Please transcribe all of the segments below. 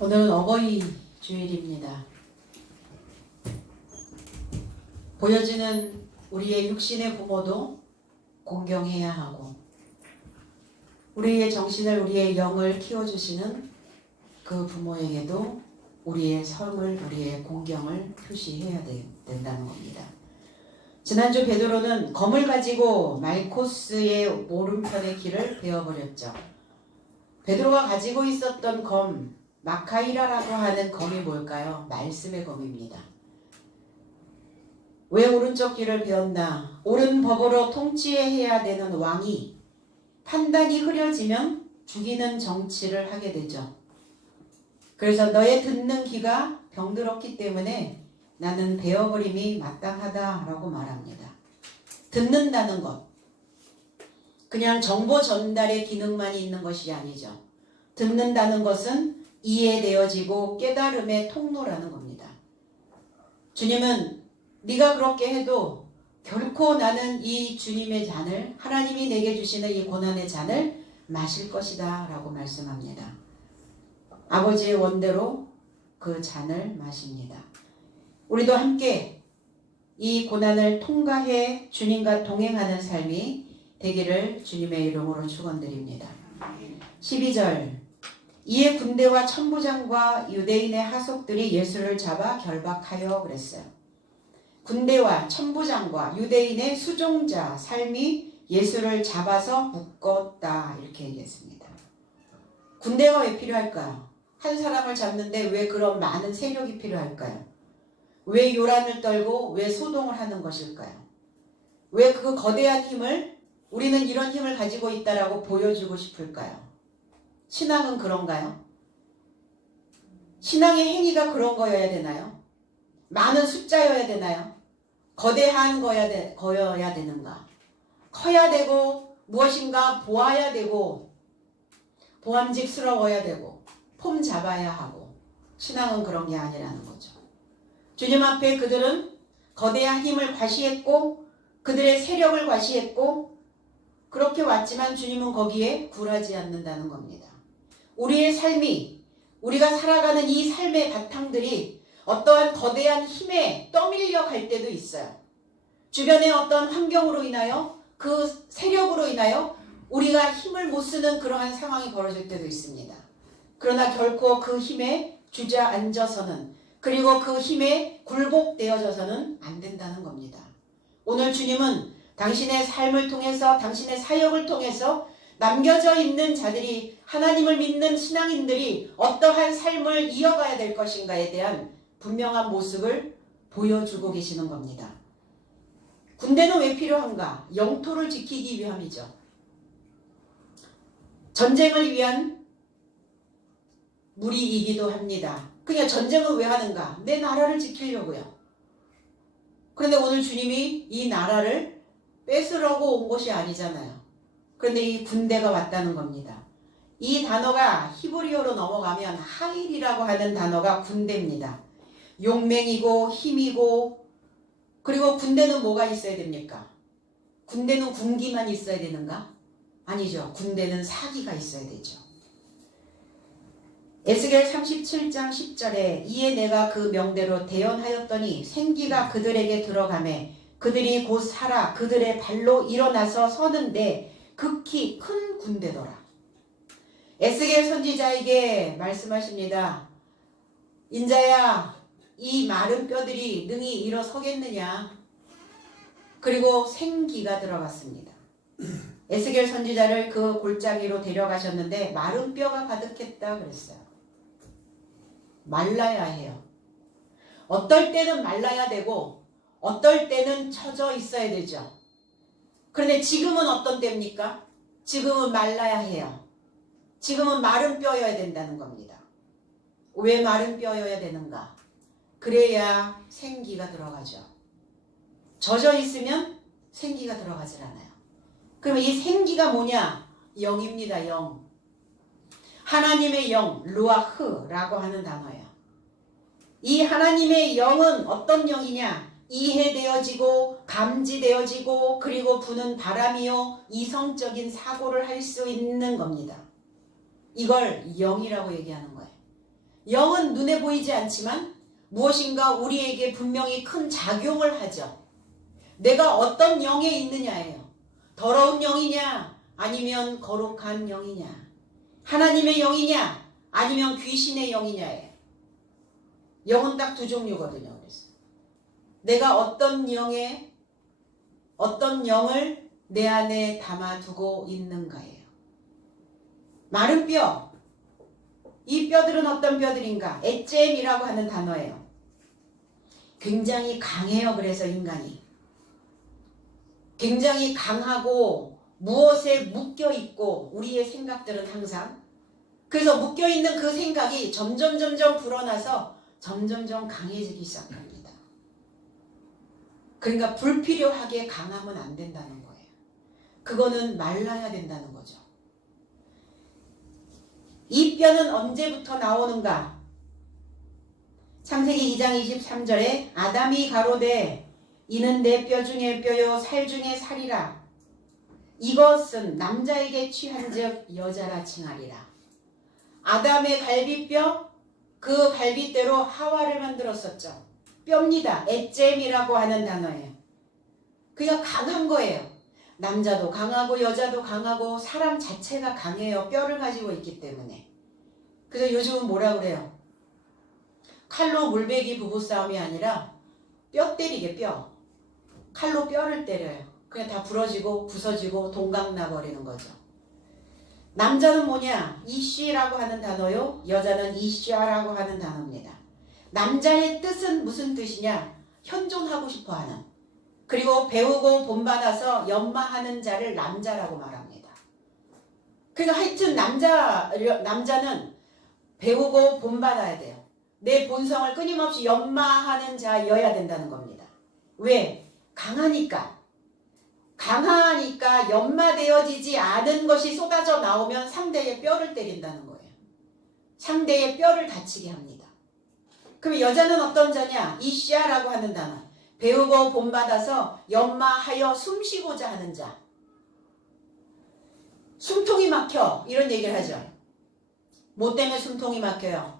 오늘은 어버이 주일입니다. 보여지는 우리의 육신의 부모도 공경해야 하고 우리의 정신을 우리의 영을 키워주시는 그 부모에게도 우리의 섬을 우리의 공경을 표시해야 된다는 겁니다. 지난주 베드로는 검을 가지고 말코스의 오른편의 길을 베어버렸죠. 베드로가 가지고 있었던 검 마카이라라고 하는 검이 뭘까요? 말씀의 검입니다. 왜 오른쪽 길을 베었나? 옳은 법으로 통치해야 되는 왕이 판단이 흐려지면 죽이는 정치를 하게 되죠. 그래서 너의 듣는 귀가 병들었기 때문에 나는 베어버림이 마땅하다라고 말합니다. 듣는다는 것, 그냥 정보 전달의 기능만 있는 것이 아니죠. 듣는다는 것은 이해되어지고 깨달음의 통로라는 겁니다. 주님은 네가 그렇게 해도 결코 나는 이 주님의 잔을, 하나님이 내게 주시는 이 고난의 잔을 마실 것이다 라고 말씀합니다. 아버지의 원대로 그 잔을 마십니다. 우리도 함께 이 고난을 통과해 주님과 동행하는 삶이 되기를 주님의 이름으로 축원드립니다. 12절, 이에 군대와 천부장과 유대인의 하속들이 예수를 잡아 결박하여 그랬어요. 군대와 천부장과 유대인의 수종자 삶이 예수를 잡아서 묶었다 이렇게 얘기했습니다. 군대가 왜 필요할까요? 한 사람을 잡는데 왜 그런 많은 세력이 필요할까요? 왜 요란을 떨고 왜 소동을 하는 것일까요? 왜 그 거대한 힘을 우리는 이런 힘을 가지고 있다라고 보여주고 싶을까요? 신앙은 그런가요? 신앙의 행위가 그런 거여야 되나요? 많은 숫자여야 되나요? 거대한 거여야 되는가? 커야 되고 무엇인가 보아야 되고 보암직스러워야 되고 폼 잡아야 하고 신앙은 그런 게 아니라는 거죠. 주님 앞에 그들은 거대한 힘을 과시했고 그들의 세력을 과시했고 그렇게 왔지만 주님은 거기에 굴하지 않는다는 겁니다. 우리의 삶이 우리가 살아가는 이 삶의 바탕들이 어떠한 거대한 힘에 떠밀려 갈 때도 있어요. 주변의 어떤 환경으로 인하여 그 세력으로 인하여 우리가 힘을 못 쓰는 그러한 상황이 벌어질 때도 있습니다. 그러나 결코 그 힘에 주저앉아서는 그리고 그 힘에 굴복되어져서는 안 된다는 겁니다. 오늘 주님은 당신의 삶을 통해서 당신의 사역을 통해서 남겨져 있는 자들이 하나님을 믿는 신앙인들이 어떠한 삶을 이어가야 될 것인가에 대한 분명한 모습을 보여주고 계시는 겁니다. 군대는 왜 필요한가? 영토를 지키기 위함이죠. 전쟁을 위한 무리이기도 합니다. 그냥 전쟁을 왜 하는가? 내 나라를 지키려고요. 그런데 오늘 주님이 이 나라를 뺏으려고 온 것이 아니잖아요. 그런데 이 군대가 왔다는 겁니다. 이 단어가 히브리어로 넘어가면 하일이라고 하는 단어가 군대입니다. 용맹이고 힘이고 그리고 군대는 뭐가 있어야 됩니까? 군대는 군기만 있어야 되는가? 아니죠. 군대는 사기가 있어야 되죠. 에스겔 37장 10절에 이에 내가 그 명대로 대언하였더니 생기가 그들에게 들어가매 그들이 곧 살아 그들의 발로 일어나서 서는데 극히 큰 군대더라. 에스겔 선지자에게 말씀하십니다. 인자야, 이 마른 뼈들이 능히 일어서겠느냐? 그리고 생기가 들어갔습니다. 에스겔 선지자를 그 골짜기로 데려가셨는데 마른 뼈가 가득했다 그랬어요. 말라야 해요. 어떨 때는 말라야 되고 어떨 때는 처져 있어야 되죠. 그런데 지금은 어떤 때입니까? 지금은 말라야 해요. 지금은 마른 뼈여야 된다는 겁니다. 왜 마른 뼈여야 되는가? 그래야 생기가 들어가죠. 젖어 있으면 생기가 들어가질 않아요. 그러면 이 생기가 뭐냐? 영입니다. 영. 하나님의 영, 루아흐라고 하는 단어예요. 이 하나님의 영은 어떤 영이냐? 이해되어지고 감지되어지고 그리고 부는 바람이요 이성적인 사고를 할 수 있는 겁니다. 이걸 영이라고 얘기하는 거예요. 영은 눈에 보이지 않지만 무엇인가 우리에게 분명히 큰 작용을 하죠. 내가 어떤 영에 있느냐예요. 더러운 영이냐 아니면 거룩한 영이냐, 하나님의 영이냐 아니면 귀신의 영이냐예요. 영은 딱 두 종류거든요. 그래서 내가 어떤 영을 내 안에 담아두고 있는가예요. 마른 뼈, 이 뼈들은 어떤 뼈들인가? 에잼이라고 하는 단어예요. 굉장히 강해요. 그래서 인간이 굉장히 강하고 무엇에 묶여있고 우리의 생각들은 항상, 그래서 묶여있는 그 생각이 점점 불어나서 점점 강해지기 시작합니다. 그러니까 불필요하게 강하면 안 된다는 거예요. 그거는 말라야 된다는 거죠. 이 뼈는 언제부터 나오는가? 창세기 2장 23절에 아담이 가로되 이는 내 뼈 중에 뼈요 살 중에 살이라. 이것은 남자에게 취한즉 여자라 칭하리라. 아담의 갈비뼈, 그 갈비대로 하와를 만들었었죠. 뼈입니다. 에잼이라고 하는 단어예요. 그냥 강한 거예요. 남자도 강하고 여자도 강하고 사람 자체가 강해요. 뼈를 가지고 있기 때문에. 그래서 요즘은 뭐라 그래요? 칼로 물베기 부부싸움이 아니라 뼈 때리게, 뼈. 칼로 뼈를 때려요. 그냥 다 부러지고 부서지고 동강나버리는 거죠. 남자는 뭐냐? 이쉬라고 하는 단어요. 여자는 이샤라고 하는 단어입니다. 남자의 뜻은 무슨 뜻이냐? 현존하고 싶어하는, 그리고 배우고 본받아서 연마하는 자를 남자라고 말합니다. 그러니까 하여튼 남자는 배우고 본받아야 돼요. 내 본성을 끊임없이 연마하는 자여야 된다는 겁니다. 왜? 강하니까 연마되어지지 않은 것이 쏟아져 나오면 상대의 뼈를 때린다는 거예요. 상대의 뼈를 다치게 합니다. 그럼 여자는 어떤 자냐? 이샤라고 하는 단어. 배우고 본받아서 연마하여 숨쉬고자 하는 자. 숨통이 막혀, 이런 얘기를 하죠. 뭐 때문에 숨통이 막혀요?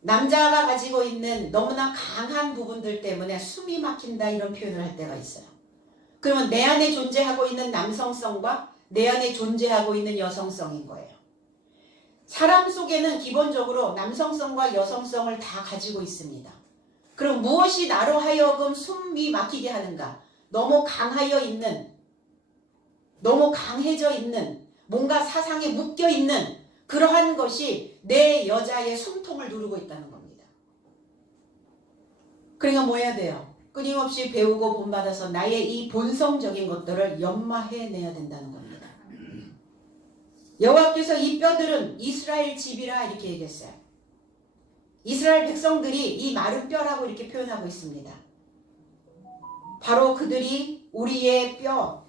남자가 가지고 있는 너무나 강한 부분들 때문에 숨이 막힌다, 이런 표현을 할 때가 있어요. 그러면 내 안에 존재하고 있는 남성성과 내 안에 존재하고 있는 여성성인 거예요. 사람 속에는 기본적으로 남성성과 여성성을 다 가지고 있습니다. 그럼 무엇이 나로 하여금 숨이 막히게 하는가? 너무 강해져 있는, 뭔가 사상에 묶여 있는 그러한 것이 내 여자의 숨통을 누르고 있다는 겁니다. 그러니까 뭐 해야 돼요? 끊임없이 배우고 본받아서 나의 이 본성적인 것들을 연마해내야 된다는 겁니다. 여호와께서 이 뼈들은 이스라엘 집이라 이렇게 얘기했어요. 이스라엘 백성들이 이 마른 뼈라고 이렇게 표현하고 있습니다. 바로 그들이 우리의 뼈,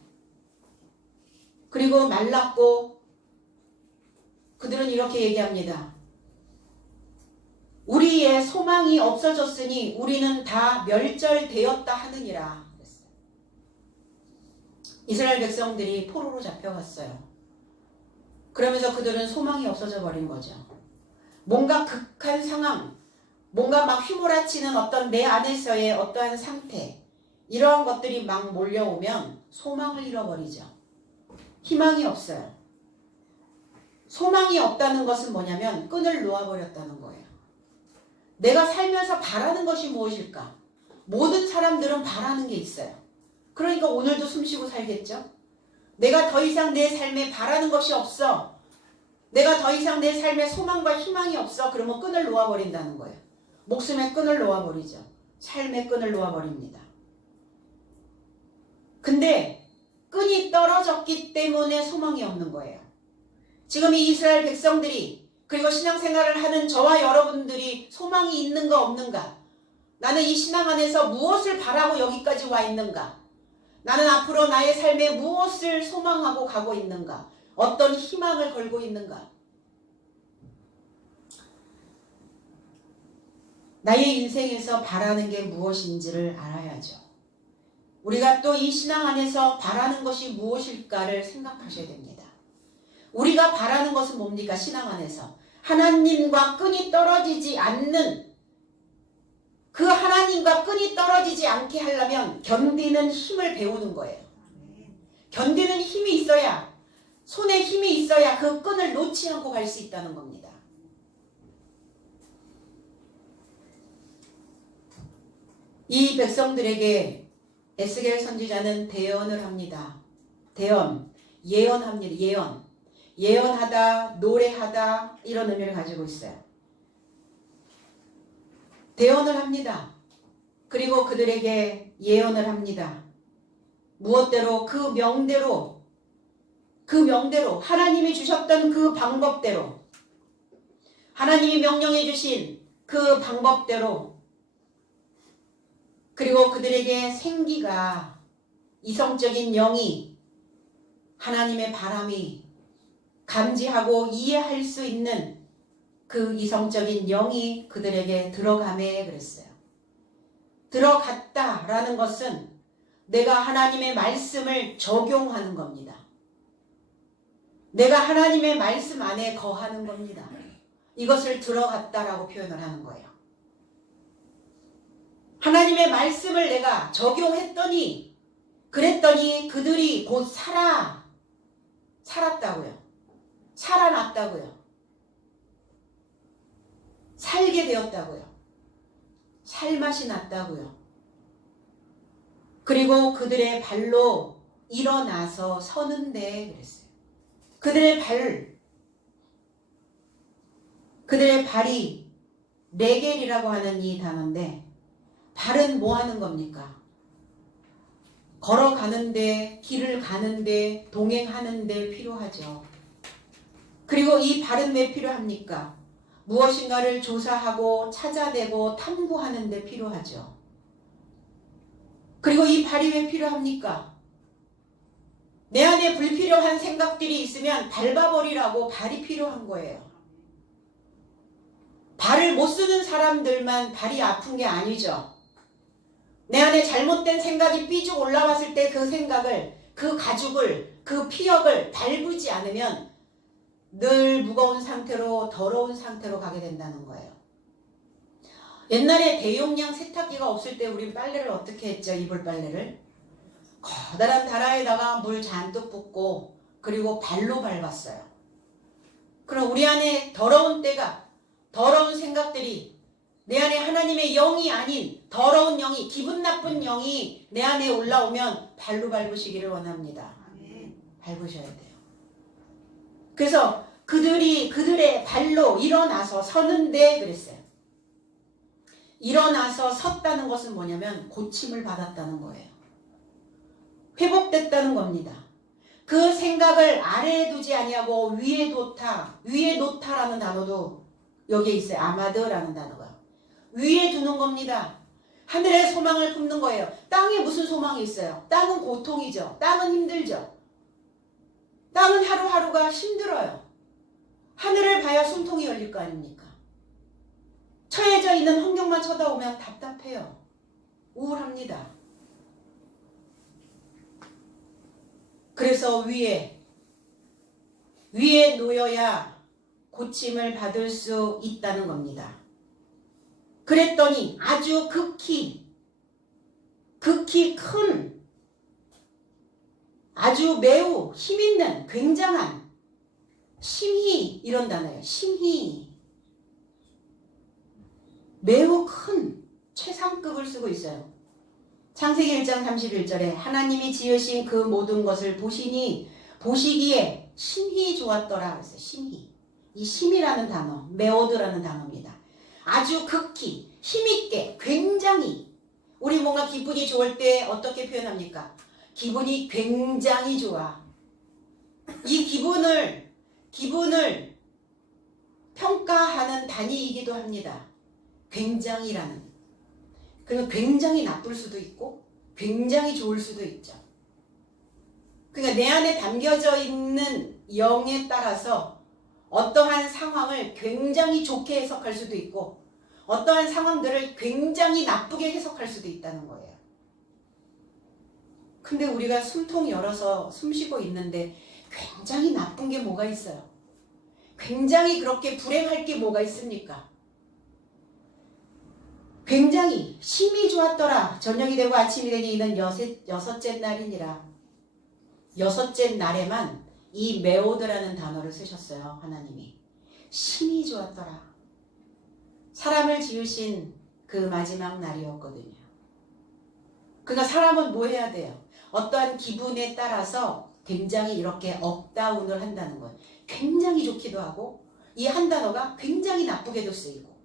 그리고 말랐고, 그들은 이렇게 얘기합니다. 우리의 소망이 없어졌으니 우리는 다 멸절되었다 하느니라. 그랬어요. 이스라엘 백성들이 포로로 잡혀갔어요. 그러면서 그들은 소망이 없어져 버린 거죠. 뭔가 극한 상황, 뭔가 막 휘몰아치는 어떤 내 안에서의 어떠한 상태, 이러한 것들이 막 몰려오면 소망을 잃어버리죠. 희망이 없어요. 소망이 없다는 것은 뭐냐면 끈을 놓아버렸다는 거예요. 내가 살면서 바라는 것이 무엇일까? 모든 사람들은 바라는 게 있어요. 그러니까 오늘도 숨쉬고 살겠죠? 내가 더 이상 내 삶에 바라는 것이 없어. 내가 더 이상 내 삶에 소망과 희망이 없어. 그러면 끈을 놓아버린다는 거예요. 목숨의 끈을 놓아버리죠. 삶의 끈을 놓아버립니다. 근데 끈이 떨어졌기 때문에 소망이 없는 거예요. 지금 이 이스라엘 백성들이, 그리고 신앙생활을 하는 저와 여러분들이 소망이 있는가 없는가? 나는 이 신앙 안에서 무엇을 바라고 여기까지 와 있는가? 나는 앞으로 나의 삶에 무엇을 소망하고 가고 있는가? 어떤 희망을 걸고 있는가? 나의 인생에서 바라는 게 무엇인지를 알아야죠. 우리가 또 이 신앙 안에서 바라는 것이 무엇일까를 생각하셔야 됩니다. 우리가 바라는 것은 뭡니까? 신앙 안에서 하나님과 끈이 떨어지지 않는, 그 하나님과 끈이 떨어지지 않게 하려면 견디는 힘을 배우는 거예요. 견디는 힘이 있어야, 손에 힘이 있어야 그 끈을 놓지 않고 갈 수 있다는 겁니다. 이 백성들에게 에스겔 선지자는 대언을 합니다. 대언, 예언합니다. 예언. 예언하다, 노래하다, 이런 의미를 가지고 있어요. 대언을 합니다. 그리고 그들에게 예언을 합니다. 무엇대로? 그 명대로 하나님이 주셨던 그 방법대로, 하나님이 명령해 주신 그 방법대로, 그리고 그들에게 생기가, 이성적인 영이, 하나님의 바람이 감지하고 이해할 수 있는 그 이성적인 영이 그들에게 들어가매 그랬어요. 들어갔다라는 것은 내가 하나님의 말씀을 적용하는 겁니다. 내가 하나님의 말씀 안에 거하는 겁니다. 이것을 들어갔다라고 표현을 하는 거예요. 하나님의 말씀을 내가 적용했더니, 그랬더니 그들이 곧 살았다고요. 살아났다고요. 살게 되었다고요. 살맛이 났다고요. 그리고 그들의 발로 일어나서 서는데 그랬어요. 그들의 발이 레겔이라고 하는 이 단어인데, 발은 뭐 하는 겁니까? 걸어가는데, 길을 가는데, 동행하는데 필요하죠. 그리고 이 발은 왜 필요합니까? 무엇인가를 조사하고 찾아내고 탐구하는 데 필요하죠. 그리고 이 발이 왜 필요합니까? 내 안에 불필요한 생각들이 있으면 밟아버리라고 발이 필요한 거예요. 발을 못 쓰는 사람들만 발이 아픈 게 아니죠. 내 안에 잘못된 생각이 삐죽 올라왔을 때 그 생각을, 그 가죽을, 그 피역을 밟지 않으면 늘 무거운 상태로, 더러운 상태로 가게 된다는 거예요. 옛날에 대용량 세탁기가 없을 때 우리 빨래를 어떻게 했죠? 이불 빨래를 커다란 다라에다가 물 잔뜩 붓고 그리고 발로 밟았어요. 그럼 우리 안에 더러운 때가, 더러운 생각들이, 내 안에 하나님의 영이 아닌 더러운 영이, 기분 나쁜 영이 내 안에 올라오면 발로 밟으시기를 원합니다. 밟으셔야 돼요. 그래서 그들의 발로 일어나서 서는데 그랬어요. 일어나서 섰다는 것은 뭐냐면 고침을 받았다는 거예요. 회복됐다는 겁니다. 그 생각을 아래에 두지 아니하고 위에 놓다라는 단어도 여기에 있어요. 아마드라는 단어가. 위에 두는 겁니다. 하늘의 소망을 품는 거예요. 땅에 무슨 소망이 있어요? 땅은 고통이죠. 땅은 힘들죠. 땅은 하루하루가 힘들어요. 하늘을 봐야 숨통이 열릴 거 아닙니까? 처해져 있는 환경만 쳐다보면 답답해요. 우울합니다. 그래서 위에 놓여야 고침을 받을 수 있다는 겁니다. 그랬더니 아주 극히 큰, 아주 매우 힘있는, 굉장한, 심히, 이런 단어예요. 심히. 매우 큰 최상급을 쓰고 있어요. 창세기 1장 31절에 하나님이 지으신 그 모든 것을 보시기에 심히 좋았더라 그랬어요. 심히. 이 심이라는 단어, 메오드라는 단어입니다. 아주 극히, 힘있게, 굉장히. 우리 뭔가 기분이 좋을 때 어떻게 표현합니까? 기분이 굉장히 좋아. 이 기분을 평가하는 단위이기도 합니다. 굉장히라는. 그리고 굉장히 나쁠 수도 있고 굉장히 좋을 수도 있죠. 그러니까 내 안에 담겨져 있는 영에 따라서 어떠한 상황을 굉장히 좋게 해석할 수도 있고 어떠한 상황들을 굉장히 나쁘게 해석할 수도 있다는 거예요. 근데 우리가 숨통 열어서 숨 쉬고 있는데 굉장히 나쁜 게 뭐가 있어요? 굉장히 그렇게 불행할 게 뭐가 있습니까? 굉장히 심히 좋았더라. 저녁이 되고 아침이 되니 이는 여섯째 날이니라. 여섯째 날에만 이 메오드라는 단어를 쓰셨어요. 하나님이. 심히 좋았더라. 사람을 지으신 그 마지막 날이었거든요. 그러니까 사람은 뭐 해야 돼요? 어떠한 기분에 따라서 굉장히 이렇게 업다운을 한다는 거예요. 굉장히 좋기도 하고 이 한 단어가 굉장히 나쁘게도 쓰이고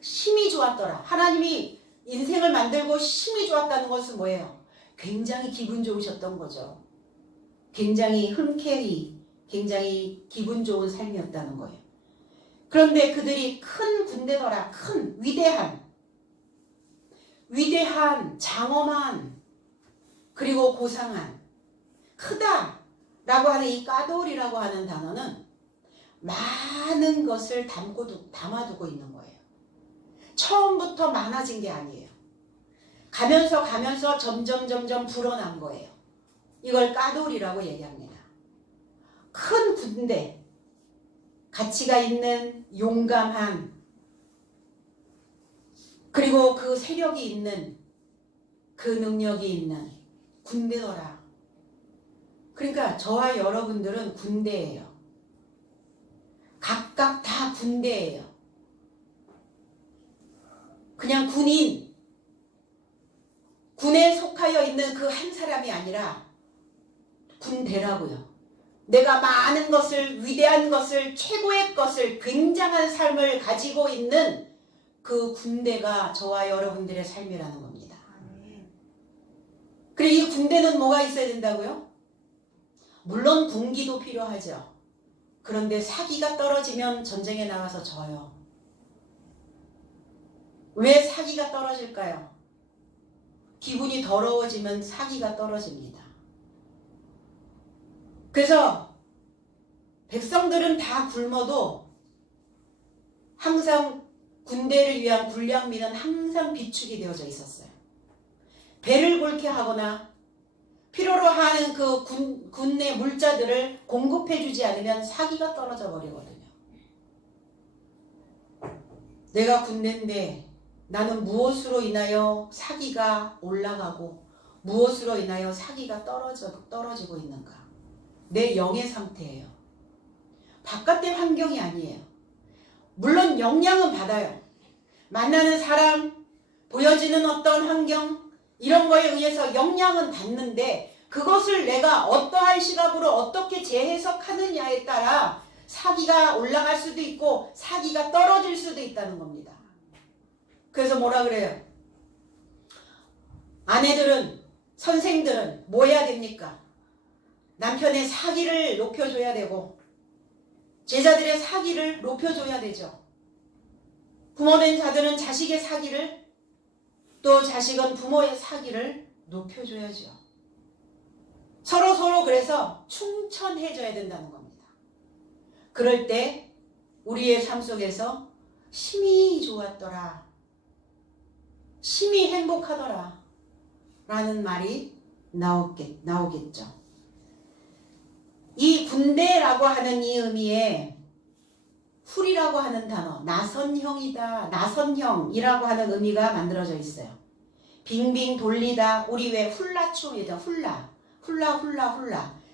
심히 좋았더라. 하나님이 인생을 만들고 심히 좋았다는 것은 뭐예요? 굉장히 기분 좋으셨던 거죠. 굉장히 흔쾌히 굉장히 기분 좋은 삶이었다는 거예요. 그런데 그들이 큰 군대더라. 큰 위대한 장엄한 그리고 고상한 크다라고 하는 이 까돌이라고 하는 단어는 많은 것을 담아두고 있는 거예요. 처음부터 많아진 게 아니에요. 가면서 점점 불어난 거예요. 이걸 까돌이라고 얘기합니다. 큰 군대, 가치가 있는 용감한 그리고 그 세력이 있는 그 능력이 있는 군대더라. 그러니까 저와 여러분들은 군대예요. 각각 다 군대예요. 그냥 군에 속하여 있는 그 한 사람이 아니라 군대라고요. 내가 많은 것을, 위대한 것을, 최고의 것을, 굉장한 삶을 가지고 있는 그 군대가 저와 여러분들의 삶이라는 겁니다. 그리고 이 군대는 뭐가 있어야 된다고요? 물론 군기도 필요하죠. 그런데 사기가 떨어지면 전쟁에 나가서 져요. 왜 사기가 떨어질까요? 기분이 더러워지면 사기가 떨어집니다. 그래서 백성들은 다 굶어도 항상 군대를 위한 군량미는 항상 비축이 되어져 있었어요. 배를 곪게 하거나 필요로 하는 그 군내 물자들을 공급해주지 않으면 사기가 떨어져 버리거든요. 내가 군대인데 나는 무엇으로 인하여 사기가 올라가고 무엇으로 인하여 사기가 떨어지고 있는가? 내 영의 상태예요. 바깥의 환경이 아니에요. 물론 영향은 받아요. 만나는 사람, 보여지는 어떤 환경 이런 거에 의해서 영향은 받는데 그것을 내가 어떠한 시각으로 어떻게 재해석하느냐에 따라 사기가 올라갈 수도 있고 사기가 떨어질 수도 있다는 겁니다. 그래서 뭐라 그래요? 아내들은, 선생들은 뭐 해야 됩니까? 남편의 사기를 높여줘야 되고 제자들의 사기를 높여줘야 되죠. 부모된 자들은 자식의 사기를 또 자식은 부모의 사기를 높여줘야죠. 서로 그래서 충천해줘야 된다는 겁니다. 그럴 때 우리의 삶 속에서 심히 좋았더라, 심히 행복하더라 라는 말이 나오겠죠. 이 군대라고 하는 이 의미에 훌이라고 하는 단어, 나선형이다, 나선형이라고 하는 의미가 만들어져 있어요. 빙빙 돌리다, 우리 왜 훌라춤이다, 훌라.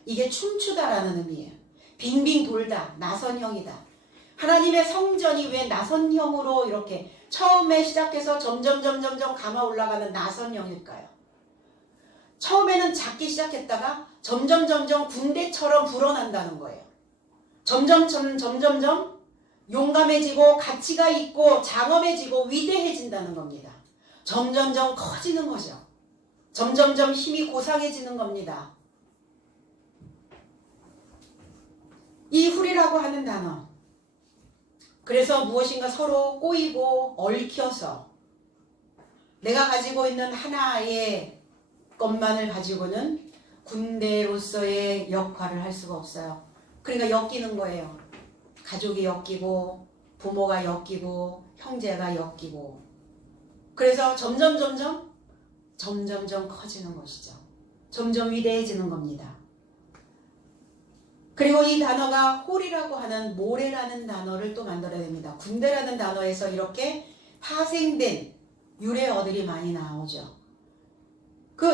이게 춤추다라는 의미예요. 빙빙 돌다, 나선형이다. 하나님의 성전이 왜 나선형으로 이렇게 처음에 시작해서 점점 감아 올라가는 나선형일까요? 처음에는 작게 시작했다가 점점 군대처럼 불어난다는 거예요. 점점 용감해지고 가치가 있고 장엄해지고 위대해진다는 겁니다. 점점 커지는 거죠. 점점 힘이 고상해지는 겁니다. 이 훌이라고 하는 단어. 그래서 무엇인가 서로 꼬이고 얽혀서 내가 가지고 있는 하나의 것만을 가지고는 군대로서의 역할을 할 수가 없어요. 그러니까 엮이는 거예요. 가족이 엮이고 부모가 엮이고 형제가 엮이고 그래서 점점 커지는 것이죠. 점점 위대해지는 겁니다. 그리고 이 단어가 홀이라고 하는 모래라는 단어를 또 만들어냅니다. 군대라는 단어에서 이렇게 파생된 유래어들이 많이 나오죠.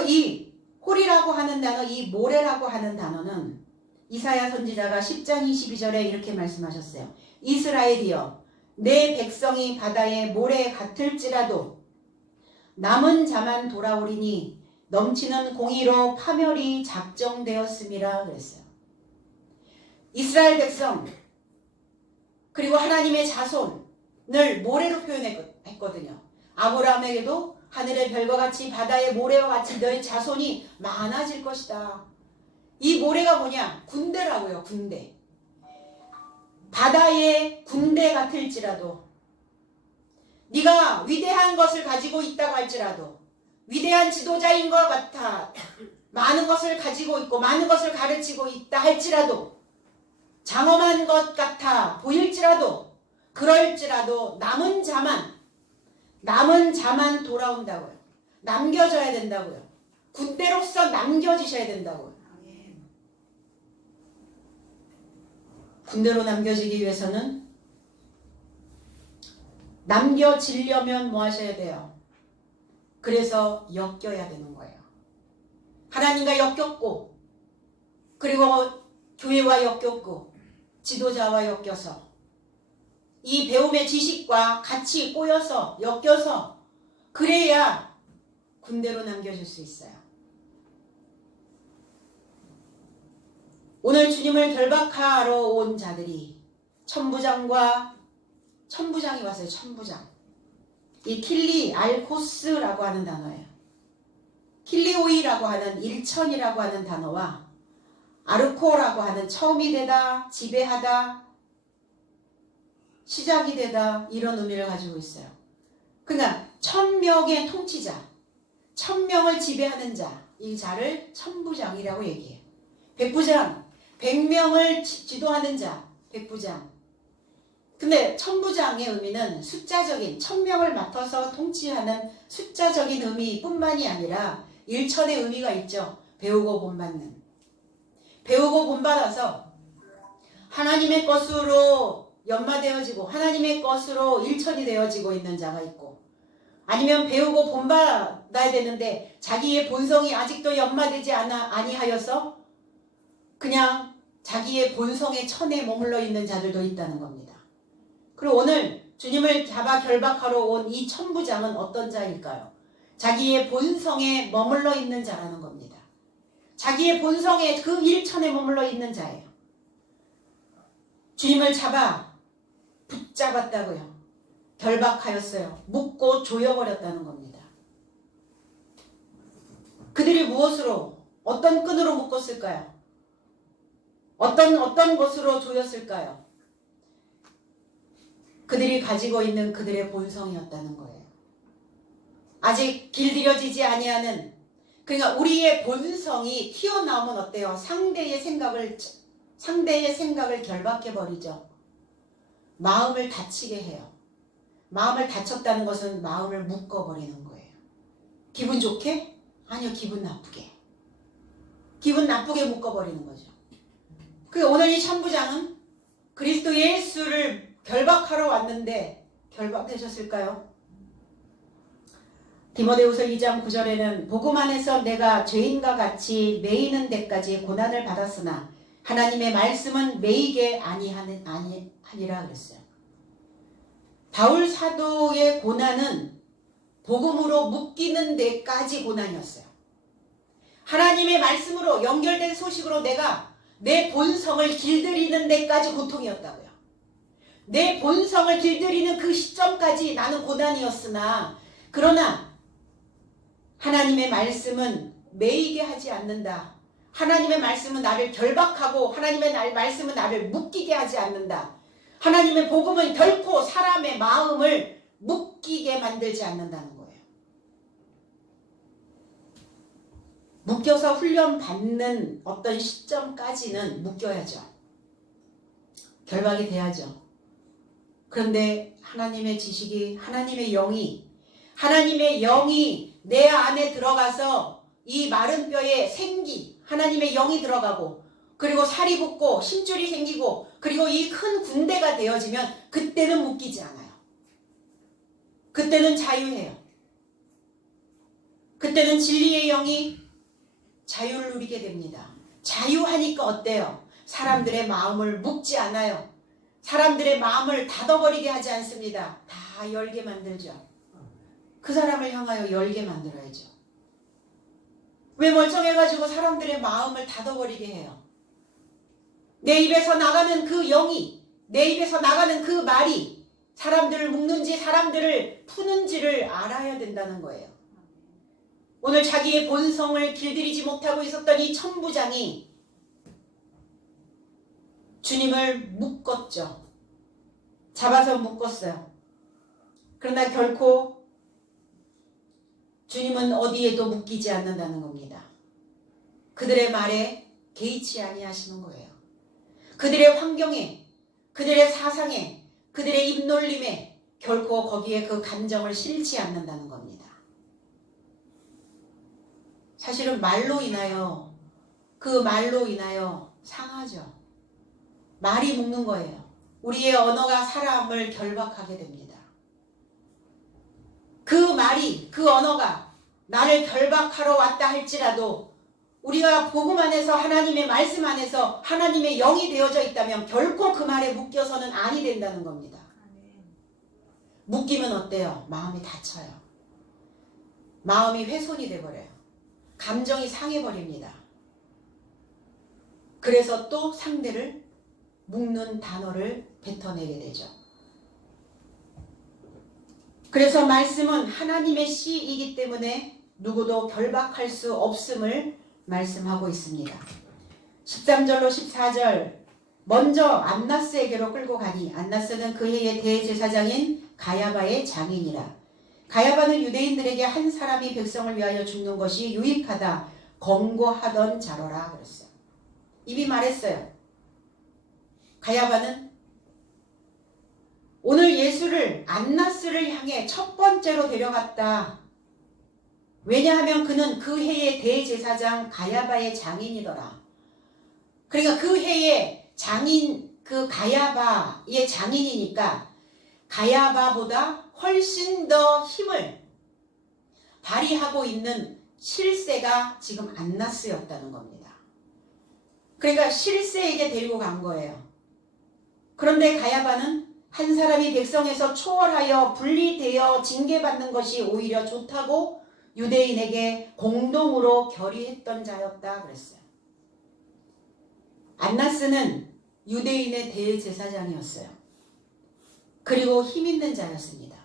이 홀이라고 하는 단어, 이 모래라고 하는 단어는 이사야 선지자가 10장 22절에 이렇게 말씀하셨어요. 이스라엘이여 내 백성이 바다의 모래 같을지라도 남은 자만 돌아오리니 넘치는 공의로 파멸이 작정되었음이라 그랬어요. 이스라엘 백성 그리고 하나님의 자손을 모래로 표현했거든요. 아브라함에게도 하늘의 별과 같이 바다의 모래와 같이 너희 자손이 많아질 것이다. 이 모래가 뭐냐? 군대라고요. 군대. 바다의 군대 같을지라도 네가 위대한 것을 가지고 있다고 할지라도 위대한 지도자인 것 같아 많은 것을 가지고 있고 많은 것을 가르치고 있다 할지라도 장엄한 것 같아 보일지라도 그럴지라도 남은 자만 돌아온다고요. 남겨져야 된다고요. 군대로서 남겨지셔야 된다고요. 군대로 남겨지기 위해서는 남겨지려면 뭐 하셔야 돼요? 그래서 엮여야 되는 거예요. 하나님과 엮였고 그리고 교회와 엮였고 지도자와 엮여서 이 배움의 지식과 같이 꼬여서 엮여서 그래야 군대로 남겨질 수 있어요. 오늘 주님을 결박하러 온 자들이 천부장이 왔어요. 천부장. 이 킬리 알코스라고 하는 단어예요. 킬리오이라고 하는 일천이라고 하는 단어와 아르코라고 하는 처음이 되다, 지배하다, 시작이 되다 이런 의미를 가지고 있어요. 그러니까 1000명의 통치자, 1000명을 지배하는 자, 이 자를 천부장이라고 얘기해요. 백부장, 100명을 지도하는 자, 백부장. 근데 천부장의 의미는 숫자적인 1000명을 맡아서 통치하는 숫자적인 의미뿐만이 아니라 일천의 의미가 있죠. 배우고 본받는. 배우고 본받아서 하나님의 것으로 연마되어지고 하나님의 것으로 일천이 되어지고 있는 자가 있고 아니면 배우고 본받아야 되는데 자기의 본성이 아직도 연마되지 아니하여서 그냥 자기의 본성의 천에 머물러 있는 자들도 있다는 겁니다. 그리고 오늘 주님을 잡아 결박하러 온 이 천부장은 어떤 자일까요? 자기의 본성에 머물러 있는 자라는 겁니다. 자기의 본성에 그 일천에 머물러 있는 자예요. 주님을 잡아 붙잡았다고요. 결박하였어요. 묶고 조여버렸다는 겁니다. 그들이 무엇으로 어떤 끈으로 묶었을까요? 어떤 것으로 조였을까요? 그들이 가지고 있는 그들의 본성이었다는 거예요. 아직 길들여지지 아니하는 그러니까 우리의 본성이 튀어나오면 어때요? 상대의 생각을 결박해버리죠. 마음을 다치게 해요. 마음을 다쳤다는 것은 마음을 묶어버리는 거예요. 기분 좋게? 아니요, 기분 나쁘게. 기분 나쁘게 묶어버리는 거죠. 오늘 이 천부장은 그리스도 예수를 결박하러 왔는데 결박되셨을까요? 디모데후서 2장 9절에는 복음 안에서 내가 죄인과 같이 매이는 데까지 고난을 받았으나 하나님의 말씀은 매이게 아니하니라 그랬어요. 바울 사도의 고난은 복음으로 묶이는 데까지 고난이었어요. 하나님의 말씀으로 연결된 소식으로 내가 내 본성을 길들이는 데까지 고통이었다고요. 내 본성을 길들이는 그 시점까지 나는 고난이었으나 그러나 하나님의 말씀은 매이게 하지 않는다. 하나님의 말씀은 나를 결박하고 하나님의 말씀은 나를 묶이게 하지 않는다. 하나님의 복음은 결코 사람의 마음을 묶이게 만들지 않는다는 거예요. 묶여서 훈련받는 어떤 시점까지는 묶여야죠. 결박이 돼야죠. 그런데 하나님의 지식이 하나님의 영이 내 안에 들어가서 이 마른 뼈에 생기 하나님의 영이 들어가고 그리고 살이 붙고 힘줄이 생기고 그리고 이 큰 군대가 되어지면 그때는 묶이지 않아요. 그때는 자유해요. 그때는 진리의 영이 자유를 누리게 됩니다. 자유하니까 어때요? 사람들의 마음을 묶지 않아요. 사람들의 마음을 닫아버리게 하지 않습니다. 다 열게 만들죠. 그 사람을 향하여 열게 만들어야죠. 왜 멀쩡해가지고 사람들의 마음을 닫아버리게 해요? 내 입에서 나가는 그 영이, 내 입에서 나가는 그 말이 사람들을 묶는지 사람들을 푸는지를 알아야 된다는 거예요. 오늘 자기의 본성을 길들이지 못하고 있었던 이 천부장이 주님을 묶었죠. 잡아서 묶었어요. 그러나 결코 주님은 어디에도 묶이지 않는다는 겁니다. 그들의 말에 개의치 아니하시는 거예요. 그들의 환경에, 그들의 사상에, 그들의 입놀림에 결코 거기에 그 감정을 실지 않는다는 겁니다. 사실은 말로 인하여, 그 말로 인하여 상하죠. 말이 묶는 거예요. 우리의 언어가 사람을 결박하게 됩니다. 그 말이, 그 언어가 나를 결박하러 왔다 할지라도 우리가 복음 안에서 하나님의 말씀 안에서 하나님의 영이 되어져 있다면 결코 그 말에 묶여서는 아니 된다는 겁니다. 묶이면 어때요? 마음이 다쳐요. 마음이 훼손이 돼버려요. 감정이 상해버립니다. 그래서 또 상대를 묶는 단어를 뱉어내게 되죠. 그래서 말씀은 하나님의 씨이기 때문에 누구도 결박할 수 없음을 말씀하고 있습니다. 13절로 14절 먼저 안나스에게로 끌고 가니 안나스는 그 해의 대제사장인 가야바의 장인이라. 가야바는 유대인들에게 한 사람이 백성을 위하여 죽는 것이 유익하다 권고하던 자로라 그랬어요. 이미 말했어요. 가야바는 오늘 예수를 안나스를 향해 첫 번째로 데려갔다. 왜냐하면 그는 그 해의 대제사장 가야바의 장인이더라. 그러니까 그 해의 장인, 그 가야바의 장인이니까 가야바보다 훨씬 더 힘을 발휘하고 있는 실세가 지금 안나스였다는 겁니다. 그러니까 실세에게 데리고 간 거예요. 그런데 가야바는 한 사람이 백성에서 초월하여 분리되어 징계받는 것이 오히려 좋다고 유대인에게 공동으로 결의했던 자였다 그랬어요. 안나스는 유대인의 대제사장이었어요. 그리고 힘있는 자였습니다.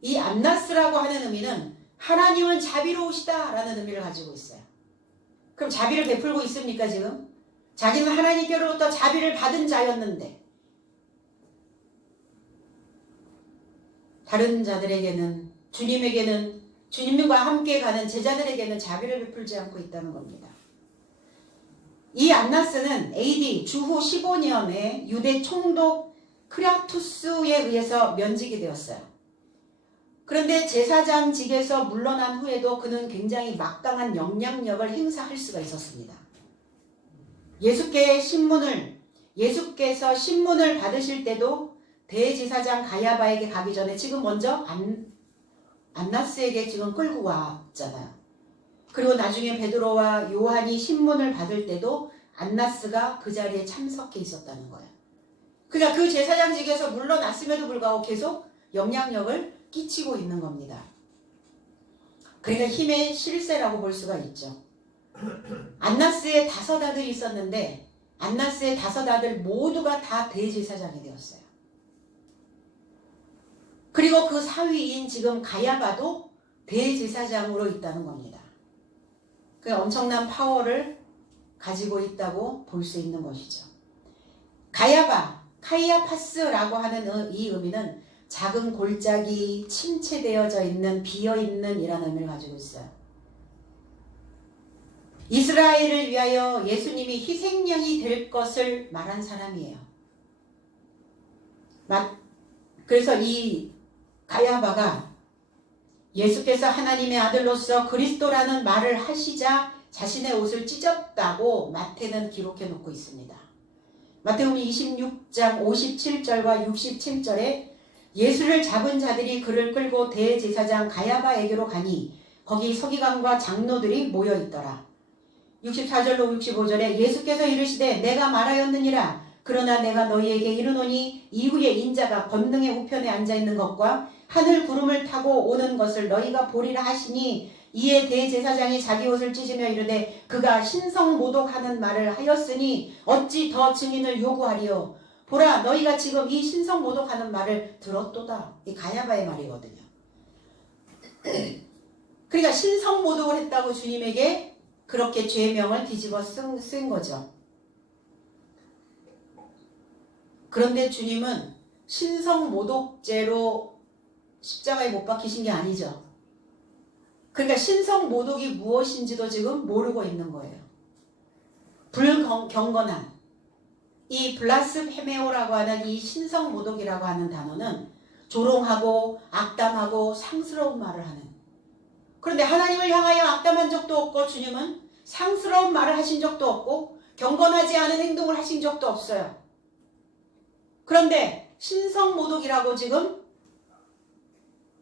이 안나스라고 하는 의미는 하나님은 자비로우시다 라는 의미를 가지고 있어요. 그럼 자비를 베풀고 있습니까 지금? 자기는 하나님께로부터 자비를 받은 자였는데 다른 자들에게는 주님에게는 주님과 함께 가는 제자들에게는 자비를 베풀지 않고 있다는 겁니다. 이 안나스는 AD 주후 15년에 유대 총독 크라투스에 의해서 면직이 되었어요. 그런데 제사장직에서 물러난 후에도 그는 굉장히 막강한 영향력을 행사할 수가 있었습니다. 예수께서 신문을 받으실 때도 대제사장 가야바에게 가기 전에 지금 먼저 안나스에게 지금 끌고 왔잖아요. 그리고 나중에 베드로와 요한이 신문을 받을 때도 안나스가 그 자리에 참석해 있었다는 거예요. 그러니까 그 제사장직에서 물러났음에도 불구하고 계속 영향력을 끼치고 있는 겁니다. 그러니까 힘의 실세라고 볼 수가 있죠. 안나스의 5 아들이 있었는데 안나스의 5 아들 모두가 다 대제사장이 되었어요. 그리고 그 사위인 지금 가야바도 대제사장으로 있다는 겁니다. 그 엄청난 파워를 가지고 있다고 볼 수 있는 것이죠. 가야바, 카이아파스라고 하는 이 의미는 작은 골짜기 침체되어져 있는 비어있는 이라는 의미를 가지고 있어요. 이스라엘을 위하여 예수님이 희생양이 될 것을 말한 사람이에요. 그래서 이 가야바가 예수께서 하나님의 아들로서 그리스도라는 말을 하시자 자신의 옷을 찢었다고 마태는 기록해 놓고 있습니다. 마태복음 26장 57절과 67절에 예수를 잡은 자들이 그를 끌고 대제사장 가야바에게로 가니 거기 서기관과 장로들이 모여 있더라. 64절로 65절에 예수께서 이르시되 내가 말하였느니라. 그러나 내가 너희에게 이르노니 이후에 인자가 권능의 우편에 앉아있는 것과 하늘 구름을 타고 오는 것을 너희가 보리라 하시니 이에 대제사장이 자기 옷을 찢으며 이르되 그가 신성모독하는 말을 하였으니 어찌 더 증인을 요구하리요. 보라 너희가 지금 이 신성모독하는 말을 들었도다. 이 가야바의 말이거든요. 그러니까 신성모독을 했다고 주님에게 그렇게 죄명을 뒤집어 쓴 거죠. 그런데 주님은 신성모독죄로 십자가에 못 박히신 게 아니죠. 그러니까 신성모독이 무엇인지도 지금 모르고 있는 거예요. 불경건한 이 블라스페메오라고 하는 이 신성모독이라고 하는 단어는 조롱하고 악담하고 상스러운 말을 하는. 그런데 하나님을 향하여 악담한 적도 없고 주님은 상스러운 말을 하신 적도 없고 경건하지 않은 행동을 하신 적도 없어요. 그런데 신성모독이라고 지금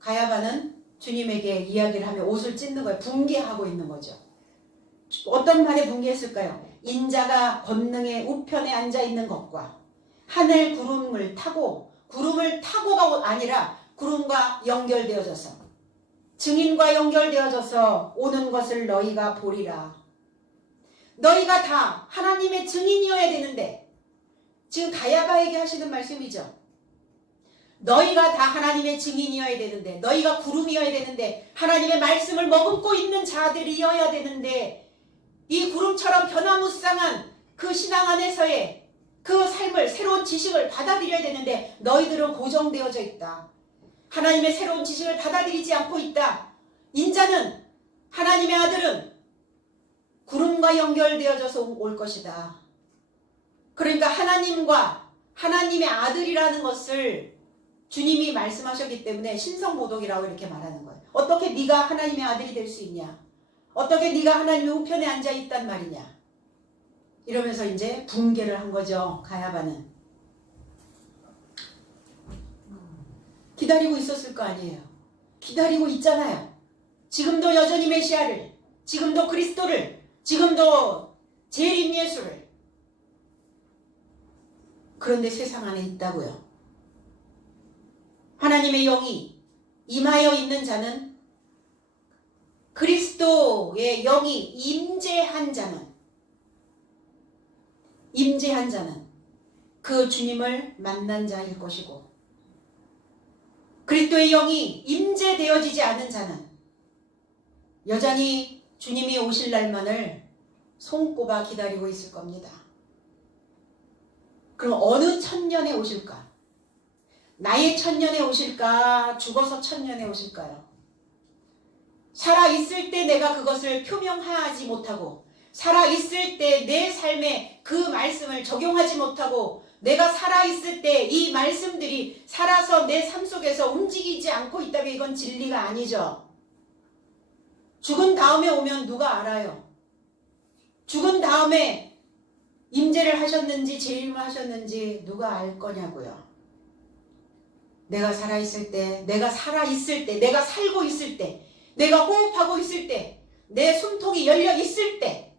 가야바는 주님에게 이야기를 하며 옷을 찢는 거예요. 붕괴하고 있는 거죠. 어떤 말에 붕괴했을까요? 인자가 권능의 우편에 앉아있는 것과 하늘 구름을 타고가 아니라 구름과 연결되어져서 증인과 연결되어져서 오는 것을 너희가 보리라. 너희가 다 하나님의 증인이어야 되는데 지금 가야바에게 하시는 말씀이죠. 너희가 다 하나님의 증인이어야 되는데 너희가 구름이어야 되는데 하나님의 말씀을 머금고 있는 자들이어야 되는데 이 구름처럼 변화무쌍한 그 신앙 안에서의 그 삶을 새로운 지식을 받아들여야 되는데 너희들은 고정되어져 있다. 하나님의 새로운 지식을 받아들이지 않고 있다. 인자는 하나님의 아들은 구름과 연결되어져서 올 것이다. 그러니까 하나님과 하나님의 아들이라는 것을 주님이 말씀하셨기 때문에 신성모독이라고 이렇게 말하는 거예요. 어떻게 네가 하나님의 아들이 될 수 있냐? 어떻게 네가 하나님의 우편에 앉아 있단 말이냐? 이러면서 이제 붕괴를 한 거죠. 가야바는. 기다리고 있었을 거 아니에요. 기다리고 있잖아요. 지금도 여전히 메시아를, 지금도 그리스도를, 지금도 재림 예수를. 그런데 세상 안에 있다고요. 하나님의 영이 임하여 있는 자는, 그리스도의 영이 임재한 자는 그 주님을 만난 자일 것이고, 그리스도의 영이 임재되어지지 않은 자는 여전히 주님이 오실 날만을 손꼽아 기다리고 있을 겁니다. 그럼 어느 천년에 오실까? 나의 천년에 오실까? 죽어서 천년에 오실까요? 살아있을 때 내가 그것을 표명하지 못하고, 살아있을 때 내 삶에 그 말씀을 적용하지 못하고, 내가 살아있을 때 이 말씀들이 살아서 내 삶 속에서 움직이지 않고 있다면 이건 진리가 아니죠. 죽은 다음에 오면 누가 알아요? 죽은 다음에 임재를 하셨는지 재림을 하셨는지 누가 알 거냐고요. 내가 살아있을 때, 내가 살고 있을 때, 내가 호흡하고 있을 때, 내 숨통이 열려 있을 때,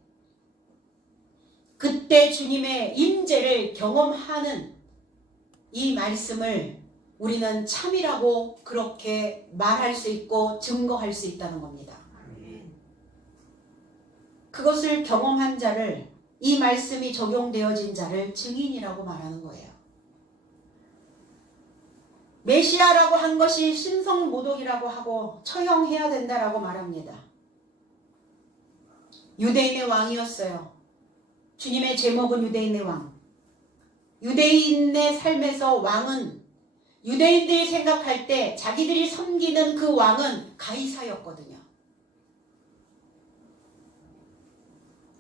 그때 주님의 임재를 경험하는 이 말씀을 우리는 참이라고 그렇게 말할 수 있고 증거할 수 있다는 겁니다. 그것을 경험한 자를, 이 말씀이 적용되어진 자를 증인이라고 말하는 거예요. 메시아라고 한 것이 신성모독이라고 하고 처형해야 된다라고 말합니다. 유대인의 왕이었어요. 주님의 제목은 유대인의 왕. 유대인의 삶에서 왕은, 유대인들이 생각할 때 자기들이 섬기는 그 왕은 가이사였거든요.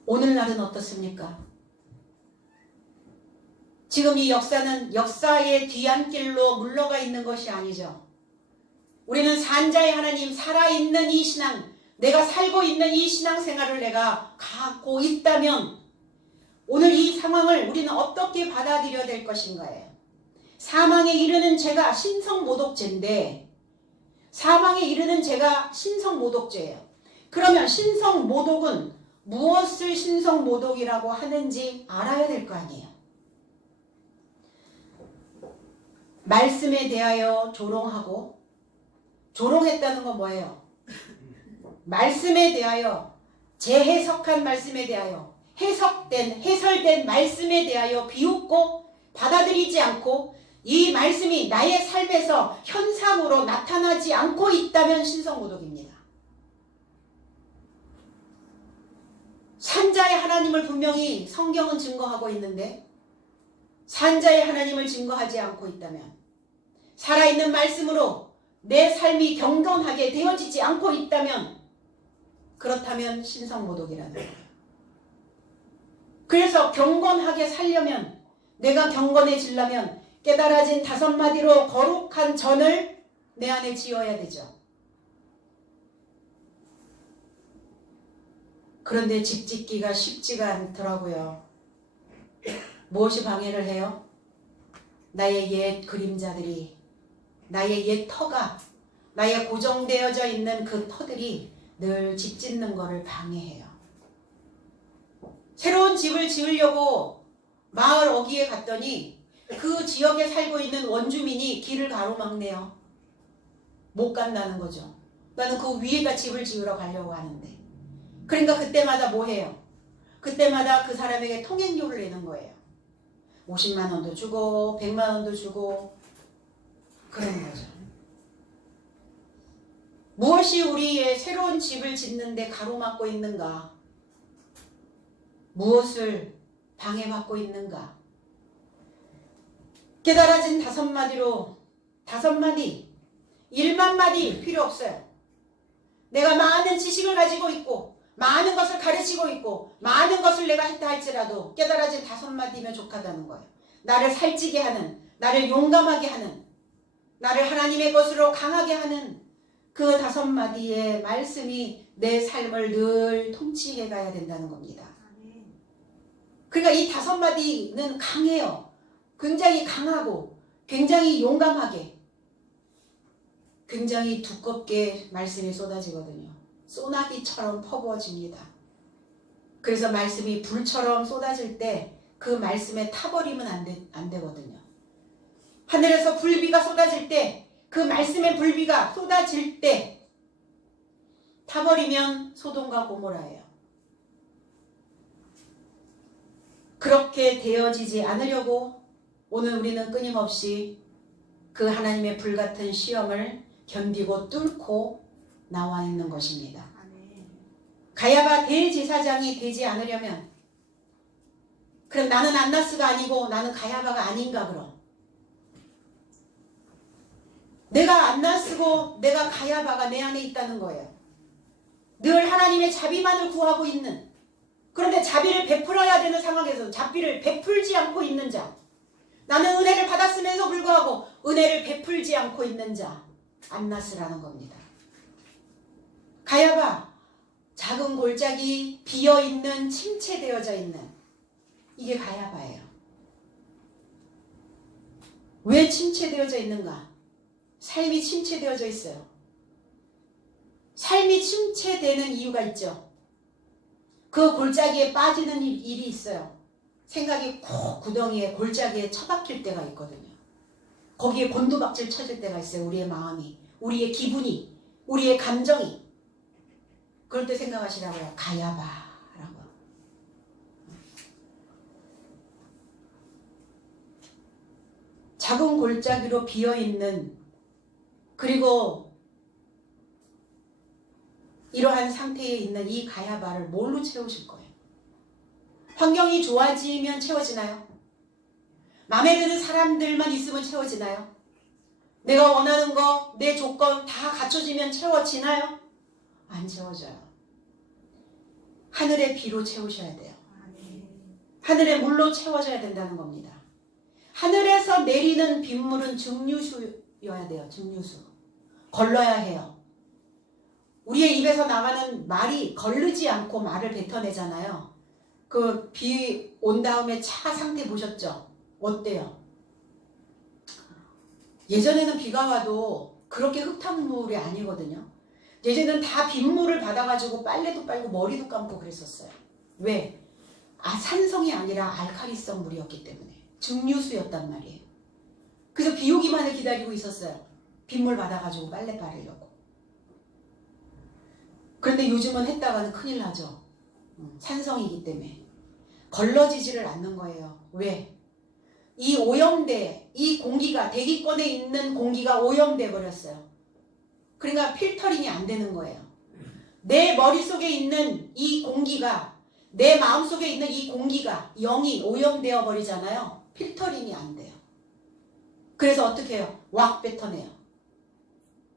오늘날은 어떻습니까? 지금 이 역사는 역사의 뒤안길로 물러가 있는 것이 아니죠. 우리는 산자의 하나님, 살아있는 이 신앙, 내가 살고 있는 이 신앙생활을 내가 갖고 있다면 오늘 이 상황을 우리는 어떻게 받아들여야 될 것인가요? 사망에 이르는 죄가 신성모독죄인데 사망에 이르는 죄가 신성모독죄예요. 그러면 신성모독은 무엇을 신성모독이라고 하는지 알아야 될 거 아니에요. 말씀에 대하여 조롱하고, 조롱했다는 건 뭐예요? 말씀에 대하여, 재해석한 말씀에 대하여, 해설된 말씀에 대하여 비웃고 받아들이지 않고 이 말씀이 나의 삶에서 현상으로 나타나지 않고 있다면 신성모독입니다. 산자의 하나님을 분명히 성경은 증거하고 있는데 산자의 하나님을 증거하지 않고 있다면, 살아있는 말씀으로 내 삶이 경건하게 되어지지 않고 있다면, 그렇다면 신성모독이라는 거예요. 그래서 경건하게 살려면, 내가 경건해지려면 깨달아진 5마디로 거룩한 전을 내 안에 지어야 되죠. 그런데 집 짓기가 쉽지가 않더라고요. 무엇이 방해를 해요? 나의 옛 그림자들이, 나의 옛 터가, 나의 고정되어져 있는 그 터들이 늘 집 짓는 거를 방해해요. 새로운 집을 지으려고 마을 어귀에 갔더니 그 지역에 살고 있는 원주민이 길을 가로막네요. 못 간다는 거죠. 나는 그 위에다 집을 지으러 가려고 하는데. 그러니까 그때마다 뭐 해요? 그때마다 그 사람에게 통행료를 내는 거예요. 50만 원도 주고 100만 원도 주고 그런 거죠. 무엇이 우리의 새로운 집을 짓는데 가로막고 있는가? 무엇을 방해받고 있는가? 깨달아진 5마디로 5마디, 1만 마디 필요 없어요. 내가 많은 지식을 가지고 있고 많은 것을 가르치고 있고 많은 것을 내가 했다 할지라도 깨달아진 5마디면 족하다는 거예요. 나를 살찌게 하는, 나를 용감하게 하는, 나를 하나님의 것으로 강하게 하는 그 5마디의 말씀이 내 삶을 늘 통치해 가야 된다는 겁니다. 그러니까 이 5마디는 강해요. 굉장히 강하고 굉장히 용감하게, 굉장히 두껍게 말씀이 쏟아지거든요. 소나기처럼 퍼부어집니다. 그래서 말씀이 불처럼 쏟아질 때 그 말씀에 타버리면 안 되거든요. 하늘에서 불비가 쏟아질 때, 그 말씀의 불비가 쏟아질 때 타버리면 소돔과 고모라예요. 그렇게 되어지지 않으려고 오늘 우리는 끊임없이 그 하나님의 불같은 시험을 견디고 뚫고 나와 있는 것입니다. 가야바 대제사장이 되지 않으려면, 그럼 나는 안나스가 아니고 나는 가야바가 아닌가? 그럼 내가 안나스고 내가 가야바가 내 안에 있다는 거예요. 늘 하나님의 자비만을 구하고 있는, 그런데 자비를 베풀어야 되는 상황에서 자비를 베풀지 않고 있는 자, 나는 은혜를 받았음에도 불구하고 은혜를 베풀지 않고 있는 자, 안나스라는 겁니다. 가야바, 작은 골짜기 비어있는, 침체되어져 있는, 이게 가야바예요. 왜 침체되어져 있는가? 삶이 침체되어져 있어요. 삶이 침체되는 이유가 있죠. 그 골짜기에 빠지는 일이 있어요. 생각이 콕 구덩이에, 골짜기에 처박힐 때가 있거든요. 거기에 곤두박질 쳐질 때가 있어요. 우리의 마음이, 우리의 기분이, 우리의 감정이. 그럴 때 생각하시라고요. 가야바라고. 작은 골짜기로 비어있는, 그리고 이러한 상태에 있는 이 가야바를 뭘로 채우실 거예요? 환경이 좋아지면 채워지나요? 마음에 드는 사람들만 있으면 채워지나요? 내가 원하는 거, 내 조건 다 갖춰지면 채워지나요? 안 채워져요. 하늘의 비로 채우셔야 돼요. 하늘의 물로 채워져야 된다는 겁니다. 하늘에서 내리는 빗물은 증류수여야 돼요. 증류수. 걸러야 해요. 우리의 입에서 나가는 말이 거르지 않고 말을 뱉어내잖아요. 그 비 온 다음에 차 상태 보셨죠? 어때요? 예전에는 비가 와도 그렇게 흙탕물이 아니거든요. 예전에는 다 빗물을 받아가지고 빨래도 빨고 머리도 감고 그랬었어요. 왜? 산성이 아니라 알칼리성 물이었기 때문에. 증류수였단 말이에요. 그래서 비 오기만을 기다리고 있었어요. 빗물 받아가지고 빨래 빠르려고. 그런데 요즘은 했다가는 큰일 나죠. 산성이기 때문에. 걸러지지를 않는 거예요. 왜? 이 오염돼, 이 공기가, 대기권에 있는 공기가 오염돼 버렸어요. 그러니까 필터링이 안 되는 거예요. 내 머릿속에 있는 이 공기가, 내 마음속에 있는 이 공기가 영이 오염되어 버리잖아요. 필터링이 안 돼요. 그래서 어떻게 해요? 왁 뱉어내요.